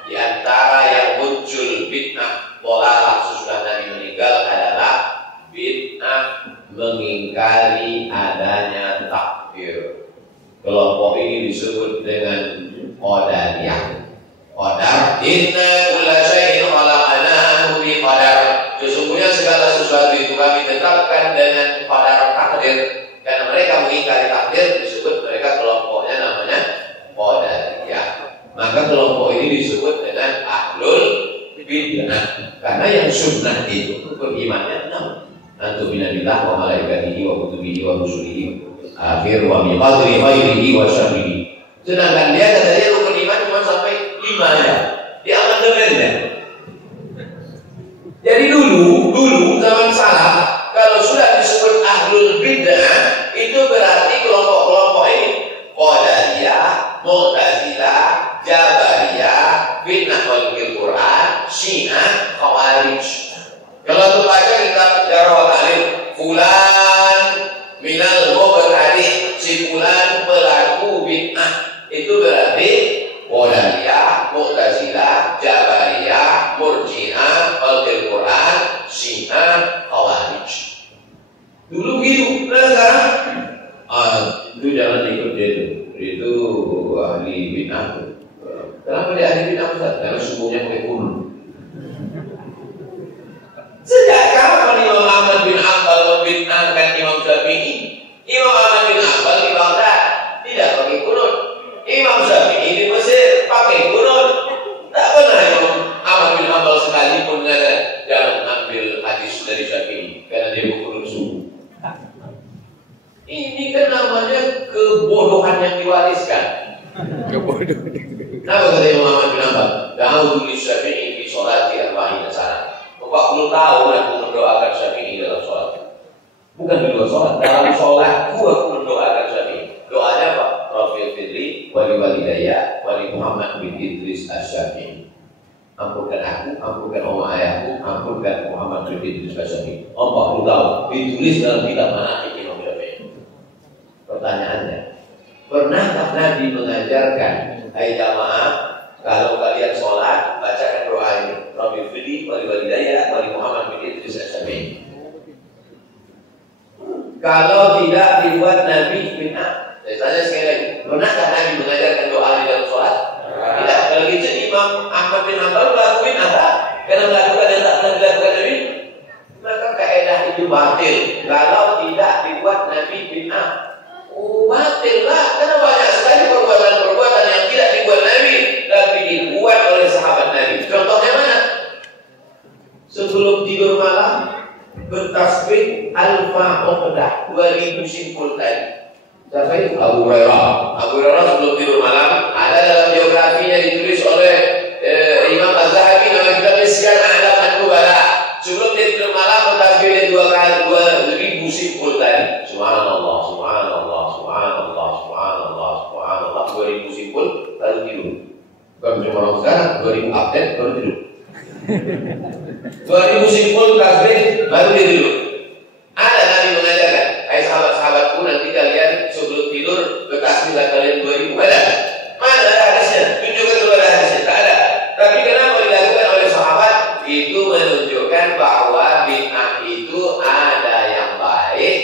Di antara yang muncul bid'ah dhalalah sesudah Nabi meninggal adalah bid'ah mengingkari adanya takdir. Kelompok ini disebut dengan Qadariyah. Qadar, inna kulla syai'in khalaqnahu bi qadar. Sesungguhnya segala sesuatu itu kami tetapkan dengan qadar takdir. Karena mereka mengingkari takdir, disebut mereka kelompoknya namanya Qadariyah. Maka kelompok ini disebut dengan ahlul bid'ah. Karena yang sunnah itu berimannya 6. Antu binabillah wa malaikatihi wa kutubihi wa rusulihi akhir wa min qadri khairihi wa syarrihi. Sedangkan dia kata dia rukun iman cuma sampai 5 ya. Dia amandemennya. Jadi dulu zaman salaf kalau sudah disebut ahlul bid'ah itu berarti kelompok-kelompok ini Qadariyah, Mu'tazilah, Jabariyah, bid'ah wal Quran, Syiah, Khawarij. Kalau tu baca kitab Jarh wa Ta'dil, fulan minal mubtadi', si fulan pelaku bid'ah, itu berarti Qadariyah, Mu'tazilah, Jabariyah, Murji'ah, Khalqul Quran, Syiah, Khawarij. Dulu gitu, nah sekarang itu jangan ikut dia itu ahli bid'ah. Kenapa dia ahli bid'ah? Karena subuhnya pakai kunun. Sejak kapan Imam Ahmad bin Hanbal membid'ahkan Imam Syafi'i? Imam Ahmad bin Hanbal di Baghdad tidak pakai kunun. Imam Syafi'i di Mesir pakai kunun. Tak pernah Imam Ahmad bin Hanbal sekalipun mengatakan jangan ambil hadis dari Syafi'i karena dia berkunun subuh. Ini kan namanya kebodohan yang diwariskan. Kebodohan. Kenapa kata Imam Ahmad bin Hanbal? Da'udhu li Syafi'i fi sholati arba'ina sana. 40 tahun aku mendoakan Syafi'i dalam sholat. Bukan di luar sholat, dalam sholatku aku mendoakan Syafi'i. Doanya apa? Rafi'il fidli, wali walidayya, wali Muhammad bin Idris Asy-Syafi'i. Ampunkan aku, ampunkan oma ayahku, ampunkan Muhammad bin Idris Asy-Syafi'i. 40 tahun ditulis dalam kitab Manaqib Imam Syafi'i. Pertanyaannya, pernahkah Nabi mengajarkan, hai jamaah, kalau kalian sholat, bacakan doa ini. Rafi'il fidli, wali walidayya, wali Muhammad bin Idris Asy-Syafi'i. Kalau tidak dibuat Nabi bid'ah. Saya tanya sekali lagi, pernahkah Nabi mengajarkan doa di dalam sholat? Tidak. Kalau gitu Imam Ahmad bin Hanbal melakukan apa? Karena melakukan yang tak pernah dilakukan Nabi, maka kaidah itu batil. Kalau tidak dibuat Nabi bid'ah, batil lah. Karena banyak sekali perbuatan-perbuatan yang tidak dibuat Nabi, tapi dibuat oleh sahabat Nabi. Contohnya mana? Sebelum tidur malam bertasbih al-fa'uqdah 2000 simpul tadi. Siapa itu? Abu Hurairah. Abu Hurairah sebelum tidur malam ada dalam biografinya ditulis oleh Imam Az-Zahabi dalam kitab Syiar A'lam an-Nubala. Sebelum dia tidur malam bertasbih 2000 simpul tadi. Subhanallah, subhanallah, subhanallah, subhanallah, subhanallah 2000 simpul lalu tidur. Bukan cuma orang sekarang 2000 update baru tidur. 2000 simpul tasbih baru dia tidur. Ada Nabi mengajarkan, hai sahabat-sahabatku nanti kalian sebelum tidur bertasbihlah kalian 2000. Ada? Mana ada hadisnya? Tunjukkan dulu ada hadisnya. Tak ada. Tapi kenapa dilakukan oleh sahabat? Itu menunjukkan bahwa bid'ah itu ada yang baik,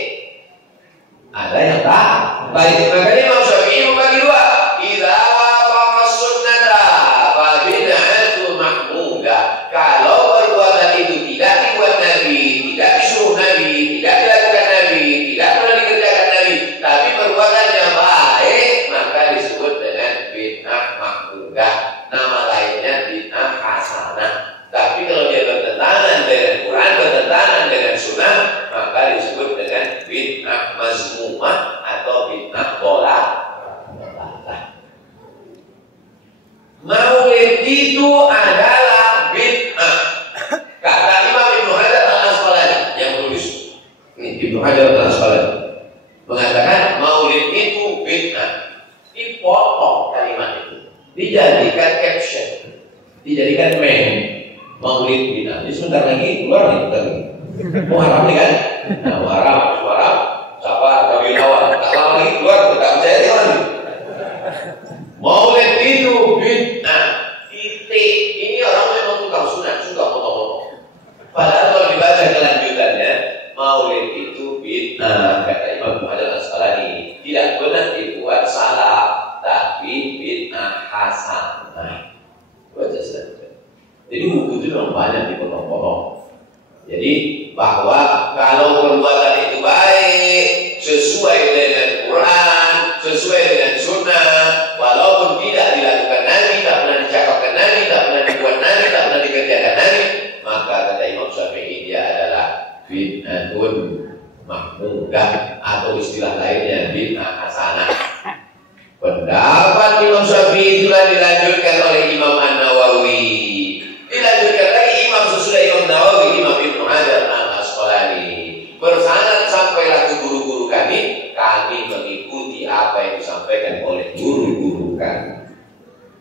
ada yang tak baik. Makanya Imam Syafi'i membagi dua. Idza wafaqa sunnata fa bid'atu mahmudah. Kalau perbuatan itu tidak dibuat Nabi, tidak disuruh nama lainnya bid'ah hasanah. Tapi kalau dia bertentangan dengan Quran, bertentangan dengan Sunnah, maka disebut dengan bid'ah mazmumah atau bid'ah dhalalah. Maulid itu adalah bid'ah. Kata Imam Ibnu Hajar Al-Asqalani yang menulis, ini Ibnu Hajar Al-Asqalani mengatakan maulid itu bid'ah. Dipotong kalimat itu, dijadikan caption, dijadikan meme. Maulid bid'ah. Jadi sebentar lagi keluar nih, bentar lagi. Muharram nih kan? Nah, Muharram, siapa? Rabiul Awal. Tak lama lagi keluar, tak percaya dia lagi. Maulid itu bid'ah. Titik. Ini orang memang tukang sunat, suka potong-potong. Padahal kalau dibaca kelanjutannya, maulid itu bid'ah, kata Imam Hajar Al-Asqalani. Tidak benar dibuat salah, tapi bid'ah hasanah. Baca saja. Jadi buku itu memang banyak dipotong-potong. Jadi bahwa kalau perbuatan itu baik, sesuai dengan Quran, sesuai dengan Sunnah, walaupun tidak dilakukan Nabi, tak pernah dicakapkan Nabi, tak pernah dibuat Nabi, tak pernah dikerjakan Nabi, maka kata Imam Syafi'i dia adalah bid'atun mahmudah, atau istilah lainnya bid'ah hasanah. Pendapat Imam Syafi'i itulah dilanjutkan oleh Imam An-Nawawi, dilanjutkan lagi Imam sesudah Imam Nawawi, Imam Ibnu Hajar Al-Asqalani, bersanad sampailah ke guru-guru kami mengikuti apa yang disampaikan oleh guru-guru kami.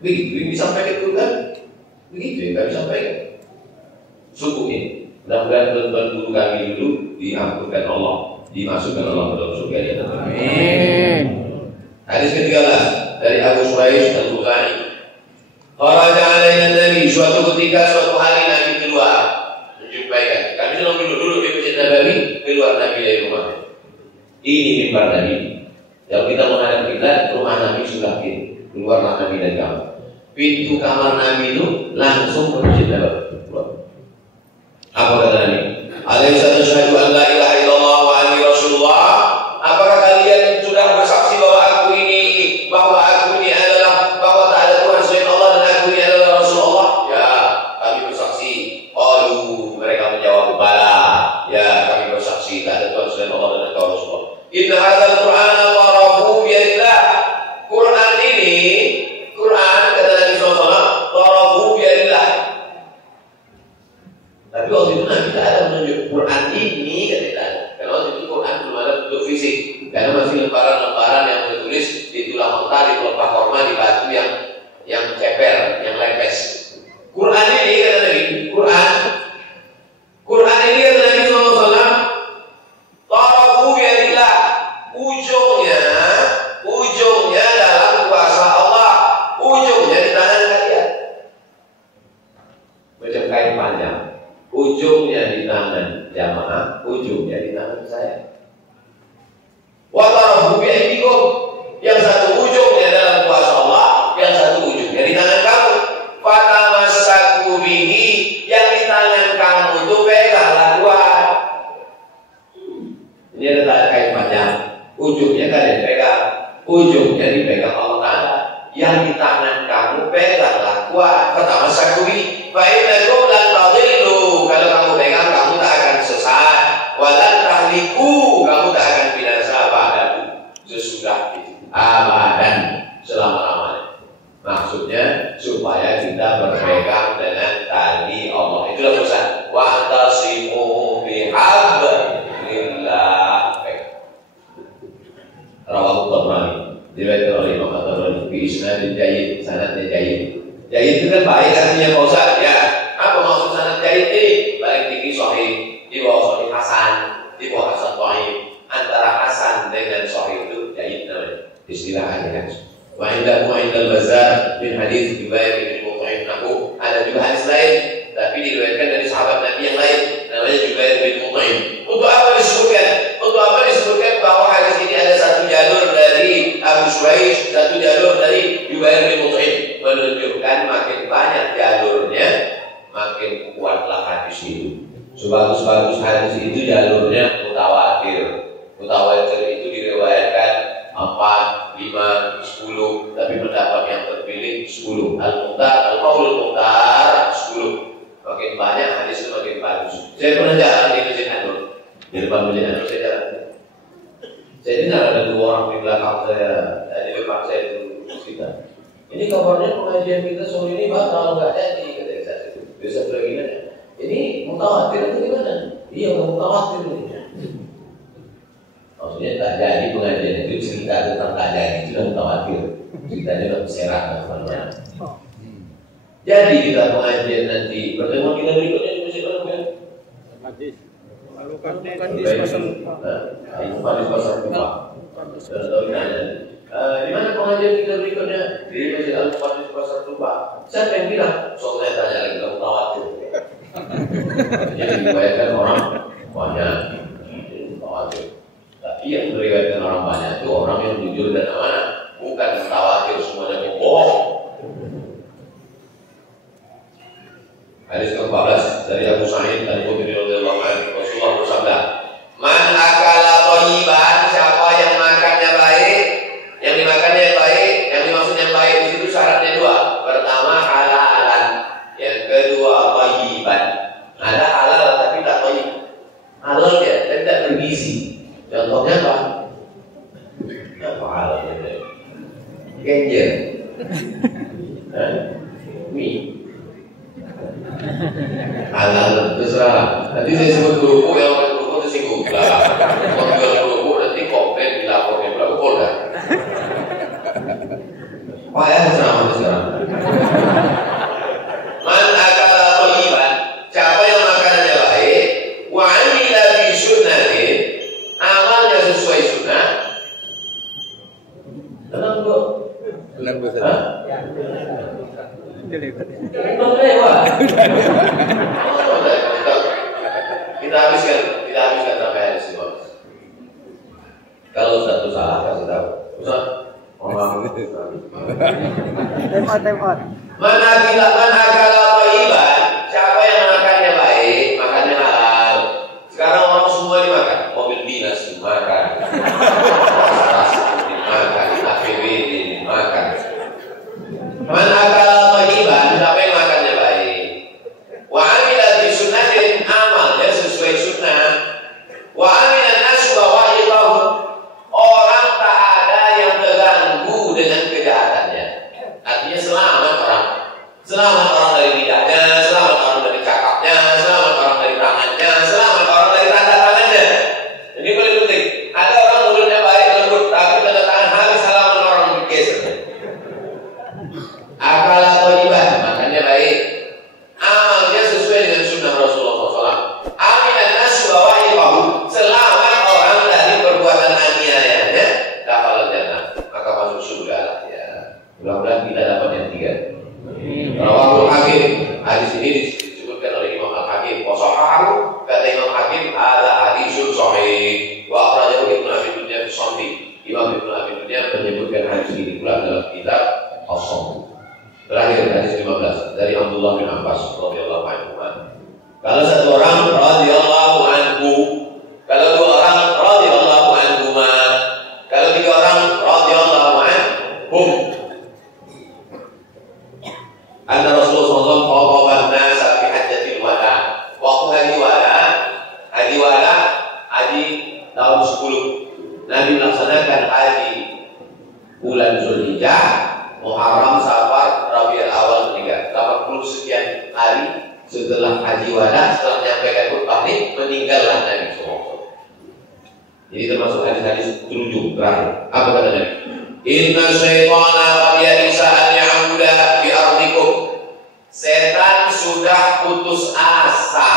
Begitu yang disampaikan guru kami, begitu yang kami sampaikan. Suku ini, mudah-mudahan tuan-tuan guru kami dulu diampunkan Allah, dimasukkan Allah ke dalam surga ya. Amin. Hadis ke-13 dari Abu Suraish Al-Bukhari. Kharaja alaina Nabi, suatu ketika suatu hari Nabi keluar menjumpaikan. Kami sedang duduk di Masjid Nabawi, keluar Nabi dari rumah. Ini mimbar Nabi. Kalau kita menghadap kiblat, rumah Nabi sudah keluarlah Nabi dari kamar. Pintu kamar Nabi itu langsung ke Masjid Nabawi. Apa kata Nabi? Alaisa tasyhadu an la ilaha illallah wa anni rasulullah? Apakah kalian sudah bersaksi bahwa aku ini adalah, bahwa tak ada Tuhan selain Allah dan aku ini adalah Rasulullah? Ya, kami bersaksi. Qalu, mereka menjawab bala. Ya, kami bersaksi tak ada Tuhan selain Allah dan engkau Rasulullah. Inna hadzal Qur'ana tarafu biyadillah. Quran ini, Quran kata Nabi SAW, tarafu biyadillah. Tapi waktu itu Nabi tak ada menunjuk Quran ini, kata. Karena waktu itu Quran belum ada bentuk fisik. Karena masih lembaran-lembaran yang tertulis di tulang onta, di pelepah korma, di batu yang ceper, yang lepes. Quran ini kata Nabi, Quran ini kata Nabi SAW, tarafu biyadillah. Ujungnya dalam kuasa Allah, ujungnya di tangan kalian. Macam kain panjang, ujungnya di tangan jamaah, ujungnya di tangan saya. Wa tarafu bi'aidikum, yang satu ujungnya dalam kuasa Allah, yang satu ujungnya di tangan kamu. Fatamassaku bihi, yang di tangan kamu itu peganglah kuat. Ini ada kain panjang, ujungnya kalian pegang, ujungnya dipegang Allah Ta'ala. Yang di tangan kamu peganglah kuat. Fatamassaku bihi, fa innakum lan tadillu, kalau kamu pegang kamu tak akan sesat. Walan tahliku, kamu tak akan binasa ba'dahu, sesudah itu abadan, selama-lamanya. Maksudnya supaya kita berpegang dengan tali Allah. Itulah pesan. Wa tasimu bihablillah. Rawahu Tabrani, diriwayatkan oleh Imam Tabrani bi isnadin jayyid, sanadnya jayyid. Jayyid itu kan baik artinya Pak Ustaz, ya. Apa maksud sanad jayyid ini? Paling tinggi sahih, di bawah sahih hasan, di bawah hasan dhaif. Antara hasan dengan sahih itu jayyid namanya. Istilahnya kan. Wa indal Bazzar min hadis Jubair bin Mut'im nahu. Ada juga hadis lain, tapi diriwayatkan dari sahabat Nabi yang lain, namanya Jubair bin Mut'im. Untuk apa disebutkan? Untuk apa disebutkan bahwa hadis ini ada satu jalur dari Abu Suraish, satu jalur dari Jubair bin Mut'im, menunjukkan makin banyak jalurnya, makin kuatlah hadis itu. Sebagus-bagus hadis itu jalurnya mutawatir. Mutawatir itu diriwayatkan 4, 5, 5, 10, tapi pendapat yang terpilih 10. Al-Mukhtar, Al-Qaulul Mukhtar 10. Makin banyak hadis makin bagus. Saya pernah jalan di Masjid An-Nur. Di depan Masjid An-Nur saya jalan. Saya dengar ada 2 orang di belakang saya, di depan saya itu kita. Ini kabarnya pengajian kita sore ini bakal nggak jadi, kata saya. Besok lagi nanya. Ini mutawatir atau gimana? Iya, mutawatir ini. Maksudnya tak jadi pengajian itu cerita tentang tak jadi sudah mutawatir. Ceritanya udah berserak kemana-mana. Jadi kita pengajian nanti pertemuan kita berikutnya di Masjid Al-Quran. Hadis. Hadis pasar Kufa. Di mana pengajian kita berikutnya? Di Masjid Al-Quran di pasar Kufa. Siapa yang bilang? Soalnya saya tanya lagi, kamu khawatir. Jadi dibayarkan orang banyak, khawatir. Tapi yang meriwayatkan orang banyak itu orang yang jujur dan amanah, bukan khawatir semuanya bohong. Hadis ke-14 dari Abu Sa'id Al-Khudri radhiyallahu anhu, Rasulullah bersabda, "Man akala thayyiban," siapa yang makannya baik, yang dimakannya baik, yang dimaksudnya baik di situ syaratnya 2. Pertama halalan, yang kedua thayyiban. Ada halal tapi tak thayyib. Halal dia tidak bergizi. Contohnya apa? Apa halal dia? Genjer. Mie. Halal terserah. Nanti saya sebut kerupuk, yang makan kerupuk tersinggung. Kalau jual kerupuk nanti komplain dilapornya berapa Polda. Wah ya terserah sekarang. Man akala thayyiban, siapa yang makanannya baik, wa amila bi sunnatin, amalnya sesuai sunnah. Tenang bro. Tenang bro. Kita habiskan sampai hari Senin. Kalau satu salah kasih tahu. Ustaz, Tempat. Mana akala thayyiban, siapa yang makannya baik, makannya halal. Sekarang orang semua dimakan, mobil dinas dimakan, dimakan, APBD dimakan. Man akala thayyiban, siapa yang makannya baik, wa amila bi sunnatin, amalnya sesuai sunnah, wa amila nasu wa wa'idahu, orang tak ada yang terganggu dengan kejahatannya. Artinya selamat orang dari lidahnya, selamat orang dari cakapnya, selamat orang dari tangannya, selamat orang dari tanda tangannya. Ini paling penting. Ada orang mulutnya baik, lembut, tapi tanda tangan habis halaman orang bergeser. Akala thayyiban, makannya baik, amalnya sesuai dengan sunnah Rasulullah SAW. Aminan nasu wa wa'idahu, selamat orang dari perbuatan aniayanya, dakhalal jannah, maka masuk surga lah ya. Mudah-mudahan kita dapat yang 3. Rawahul Hakim, hadis ini disebutkan oleh Imam Al-Hakim. Wa sahahahu, kata Imam Hakim, hadza hadisun shahih. Wa akhrajahu Ibnu Abi Dunya fi Sahih. Imam Ibnu Abi Dunya menyebutkan hadis ini pula dalam kitab As-Sahih. Terakhir hadis 15 dari Abdullah bin Abbas radhiyallahu anhu. Kalau satu orang radhiyallahu anhu, kalau 2 orang radhiyallahu anhuma, kalau 3 orang radhiyallahu anhum. Anna Rasulullah SAW khataban nasa fi hajjatil wada. Waktu haji wada, haji tahun 10. Nabi melaksanakan haji bulan Zulhijjah, Muharram, Safar, Rabiul Awal meninggal. 80 sekian hari setelah haji wada, setelah menyampaikan khutbah ini, meninggallah Nabi SAW. Jadi termasuk hadis-hadis terujung terakhir. Apa kata Nabi? Inna syaitana qad ya'isa an ya'buda bi ardikum. Setan sudah putus asa.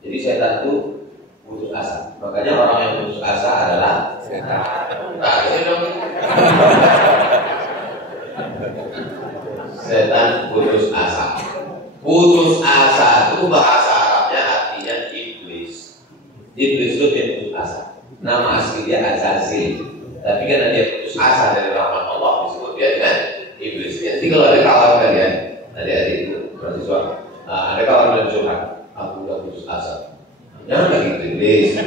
Jadi setan itu putus asa. Makanya orang yang putus asa adalah setan. Setan putus asa. Putus asa itu bahasa Arabnya artinya iblis. Iblis itu dia putus asa. Nama asli dia Azazil. Tapi karena dia putus asa dari rahmat Allah, disebut dia dengan iblis. Jadi kalau ada kawan kalian, adik-adik itu mahasiswa, ada kawan dan curhat, aku udah putus asa. Jangan lagi iblis.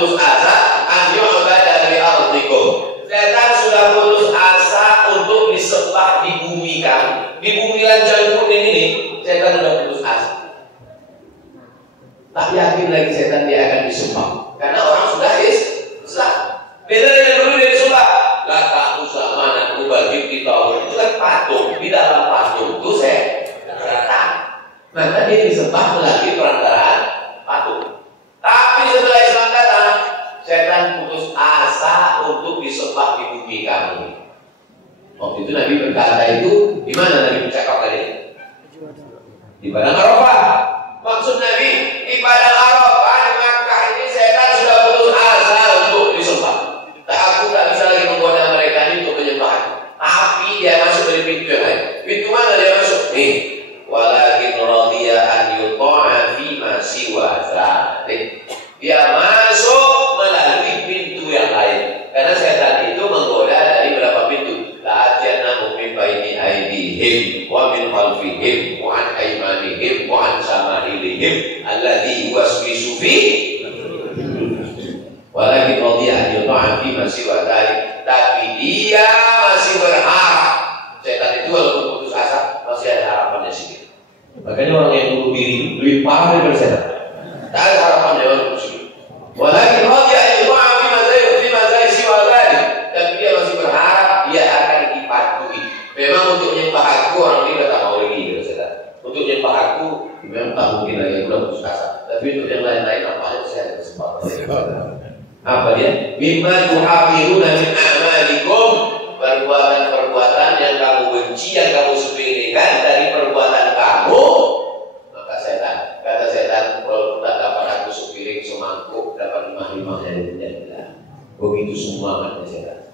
putus asa dari ardikum. Setan sudah putus asa untuk disembah di bumi kami. Di bumi Lancang Kuning ini, setan sudah putus asa. Tak yakin lagi setan dia akan disembah. Karena orang sudah Islam. Beda dengan dulu dia disembah. Lata usah mana bagi kita itu kan patung. Di dalam patung itu setan. Maka dia disembah melalui perantaraan patung. Tapi setelah Islam datang, setan putus asa untuk disembah di bumi kami. Waktu itu Nabi berkata itu, di mana Nabi bercakap tadi? Di Padang Arafah. Maksud Nabi, di Padang Arafah di Makkah ini setan sudah putus asa untuk disembah. Aku tak bisa lagi menggoda mereka ini untuk menyembah. Tapi dia masuk dari pintu yang lain. Pintu mana dia masuk? Nih, walakin radiya an yuta'a fi ma siwa dzalik. Dia masuk melalui pintu yang lain. Karena setan itu menggoda dari berapa pintu? La'ajannahum min baini aydihim wa min khalfihim wa an aymanihim wa an shama'ilihim alladzi yuwaswisu fi. Walakin radiya an yuta'a fi ma siwa dzalik. Tapi dia masih berharap. Setan itu walaupun putus asa masih ada harapannya sedikit. Makanya orang yang bunuh diri lebih parah daripada setan. Tak ada harapannya orang muslim. Walakin radiya an yuta'a fi ma siwa dzalik. Tapi dia masih berharap dia akan dipatuhi. Memang untuk menyembah aku orang ini tak mau lagi kata setan. Untuk menyembah aku memang tak mungkin lagi udah putus asa. Tapi untuk yang lain-lain apa aja saya ada kesempatan. Apa dia? Mimma tuhafiruna min a'malikum, perbuatan-perbuatan yang kamu benci, yang kamu sepelekan dari perbuatan kamu. Maka setan, kata setan, kalau tak dapat aku sepiring semangkuk, dapat 5 dari penjara. Begitu semua kata setan.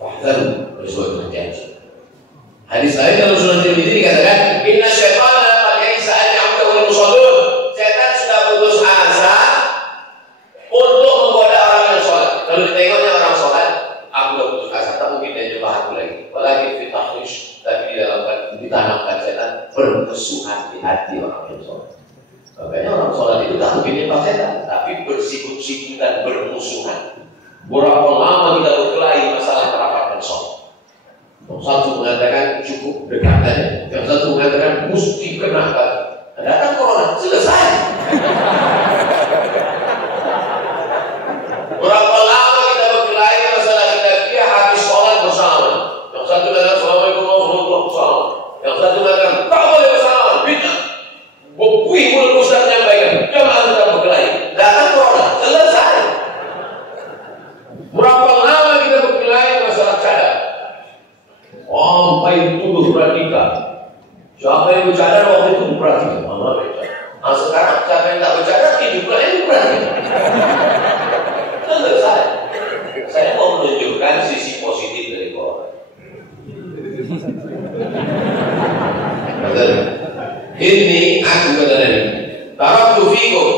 Fahdan bersuatu dengan janji. Hadis lain dalam Sunan Tirmidzi dikatakan, Inna syaitana qad ya'isa an ya'budu wal musallun. Setan sudah putus asa untuk menggoda orang yang sholat. Kalau ditengoknya orang sholat, aku sudah putus asa, tak mungkin dia jumpa aku lagi. Walakin fitahrish, tapi di dalam ditanamkan setan bermusuhan di hati orang yang sholat. Makanya orang sholat itu tak mungkin jumpa setan, tapi bersikut-sikut dan bermusuhan. Berapa lama kita berkelahi masalah merapatkan sholat. Yang satu mengatakan cukup dekat saja, yang satu mengatakan mesti kena. Datang corona, selesai. Berapa lama kita berkelahi masalah kita habis sholat bersama. Yang satu mengatakan Assalamualaikum warahmatullahi wabarakatuh. Yang satu mengatakan tak boleh bersama, bid'ah. Bukui mulut Ustaz menyampaikan, jamaah tetap berkelahi. Datang corona, selesai. Berapa lama kita berkelahi masalah cadar? Sampai tuduh radikal. Siapa yang bercadar waktu itu berarti mana bercadar? Nah sekarang siapa yang tak bercadar hiduplah itu berarti. Selesai. Saya mau menunjukkan sisi positif dari Quran. Ini aku kata Nabi. Taraktu fikum.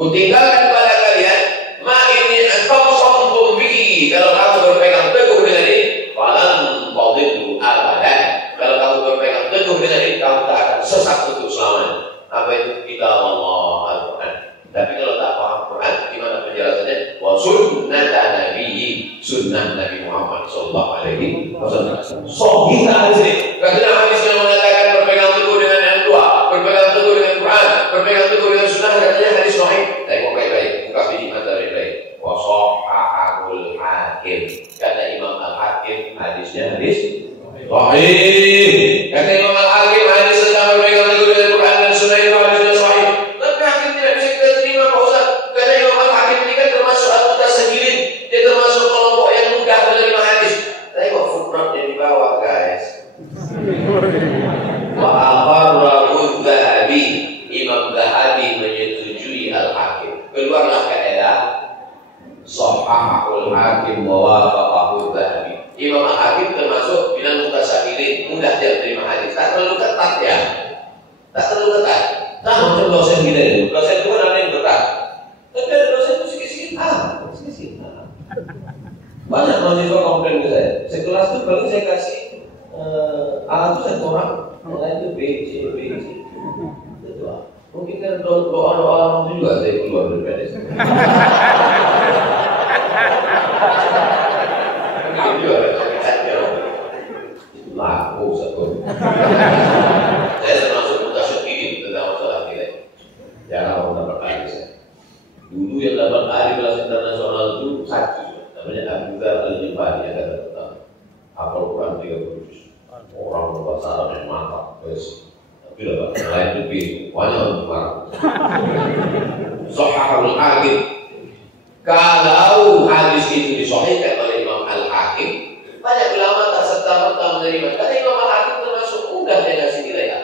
Kutinggalkan kepada kalian. Ma ini antamsamtum bihi. Kalau kamu berpegang teguh dengan ini, falan tadillu abadan. Kalau kamu berpegang teguh dengan ini, kamu tak akan sesat untuk selamanya. Apa itu? Kitab Allah Al-Quran. Tapi kalau tak paham Quran, gimana penjelasannya? Wa sunnata nabiyyi, sunnah Nabi Muhammad sallallahu alaihi wasallam. Sahih hadis. Katanya hadis yang mengatakan berpegang teguh dengan yang dua, berpegang teguh dengan Quran, berpegang teguh dengan sunnah, katanya hadis sahih. Tengok baik-baik, buka biji mata baik-baik. Wa sahahul hakim. Kata Imam Al-Hakim, hadisnya hadis sahih. Kata Imam Al-Hakim, hadis tentang berpegang teguh dengan Quran dan sunnah itu hadisnya sahih. Tapi hakim tidak bisa kita terima Pak Ustaz. Karena Imam Al-Hakim ini kan termasuk al-mutasahilin. Dia termasuk kelompok yang mudah menerima hadis. Tengok footnote yang di bawah guys. Wa aqarrahu Dzahabi. Imam Dzahabi menyetujui Al-Hakim. Keluarlah kaidah Shahahul Hakim wa wafaqahu Dzahabi. Imam Al-Hakim termasuk minal mutasahilin, mudah dia menerima hadis. Tak terlalu ketat ya. Tak terlalu ketat. Nah, macam dosen kita itu. Dosen itu kan ada yang berat. Tapi ada dosen itu sikit-sikit. Sikit-sikit. Banyak mahasiswa komplain ke saya. Sekelas itu paling saya kasih A itu 1 orang, yang lain itu B, C. Itu mungkin kan doa-doa juga saya keluar dari PNS. Dulu yang dapat ahli kelas internasional itu satu, namanya Abu Dzar Al-Ghifari, ada tentang hafal Quran 30 juz. Orang berbahasa Arab yang mantap, tapi dapat yang lain lebih banyak untuk marah. Sahihul Hakim. Kalau hadis itu disahihkan oleh Imam Al-Hakim, banyak ulama tak serta-merta menerima. Karena Imam Al-Hakim termasuk mudah dia kasih nilai A.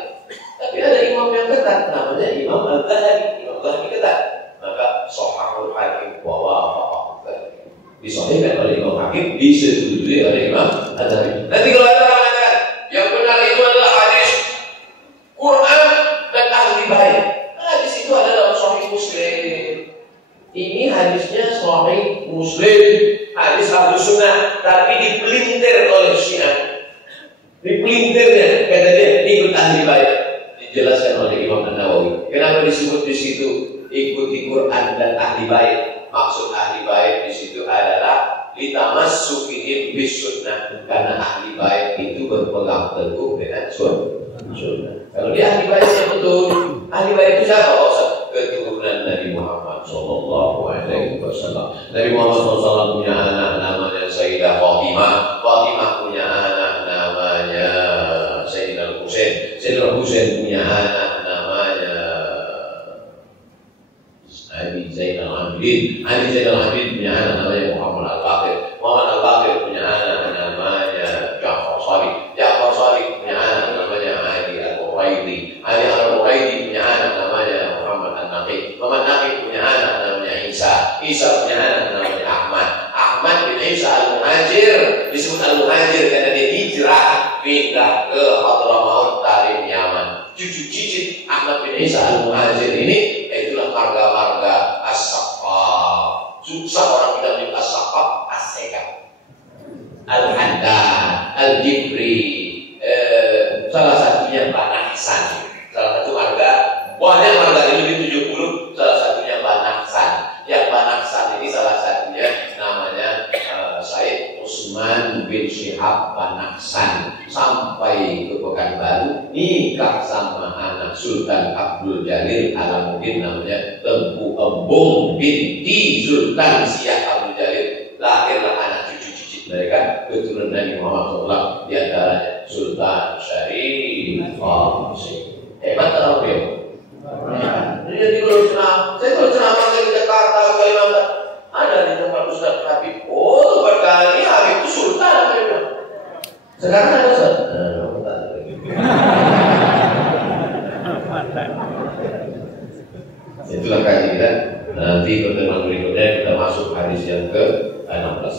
Tapi ada imam yang ketat, namanya Imam Al-Zahabi. Imam Al-Zahabi ketat. Maka Sahihul Hakim wa wafaqah. Disahihkan oleh Imam Hakim, disetujui oleh Imam Al-Zahabi. Nanti kalau ada orang mengatakan yang benar itu adalah hadis Quran dan ahli bait. Hadis itu adalah Sahih Muslim. Ini hadisnya Sahih Muslim, hadis Ahlus Sunnah, tapi dipelintir oleh Syiah. Dipelintirnya, kata dia, ikut ahli bait. Dijelaskan oleh Imam An-Nawawi. Kenapa disebut di situ ikuti Quran dan ahli bait? Maksud ahli bait di situ adalah litamassukihim bis sunnah, karena ahli bait itu berpegang teguh dengan sunnah. Kalau dia ahli bait yang betul, ahli bait itu siapa? Keturunan Nabi Muhammad Sallallahu Alaihi Wasallam. Nabi Muhammad SAW punya anak namanya Sayyidah Fatimah. Fatimah punya anak namanya Sayyidina Husain. Sayyidina Husain punya anak namanya Ali Zainal Abidin. Ali Zainal Abidin punya anak namanya Muhammad Al-Baqir. Muhammad Al-Baqir punya anak namanya Ja'far Shadiq. Ja'far Shadiq punya anak namanya Ali Al-Quraidi. Ali Al-Quraidi punya anak namanya Muhammad An-Naqi. Muhammad Naqi punya anak namanya Isa. Isa punya anak namanya Ahmad. Ahmad bin Isa Al-Muhajir. Disebut Al-Muhajir karena dia hijrah pindah ke Hadramaut Tarim Yaman. Cucu cicit Ahmad bin Isa Al-Muhajir ini itulah marga-marga As-Saqqaf. Susah orang bilang As-Saqqaf, As-Sekaf, Al-Haddad, Al-Jibri, salah satunya Banahsan. Salah satu marga, banyak marga ini lebih 70, salah satunya Banahsan. Yang Banahsan ini salah satunya namanya Said Utsman bin Syihab Banahsan. Sampai ke Pekanbaru nikah sama anak Sultan Abdul Jalil Alamuddin, namanya Tengku Embung binti Sultan Siak Abdul Jalil. Lahirlah anak cucu cicit mereka keturunan Nabi Muhammad SAW, di antaranya Sultan Syarif Qasim. Hebat tak ya? Jadi kalau ceramah ke Jakarta, ke Kalimantan, ada di tempat Ustaz Habib. Oh, berkali Habib itu Sultan. Sekarang ada Ustaz. Itulah kajian kita. Nanti pertemuan berikutnya kita masuk hadis yang ke-16.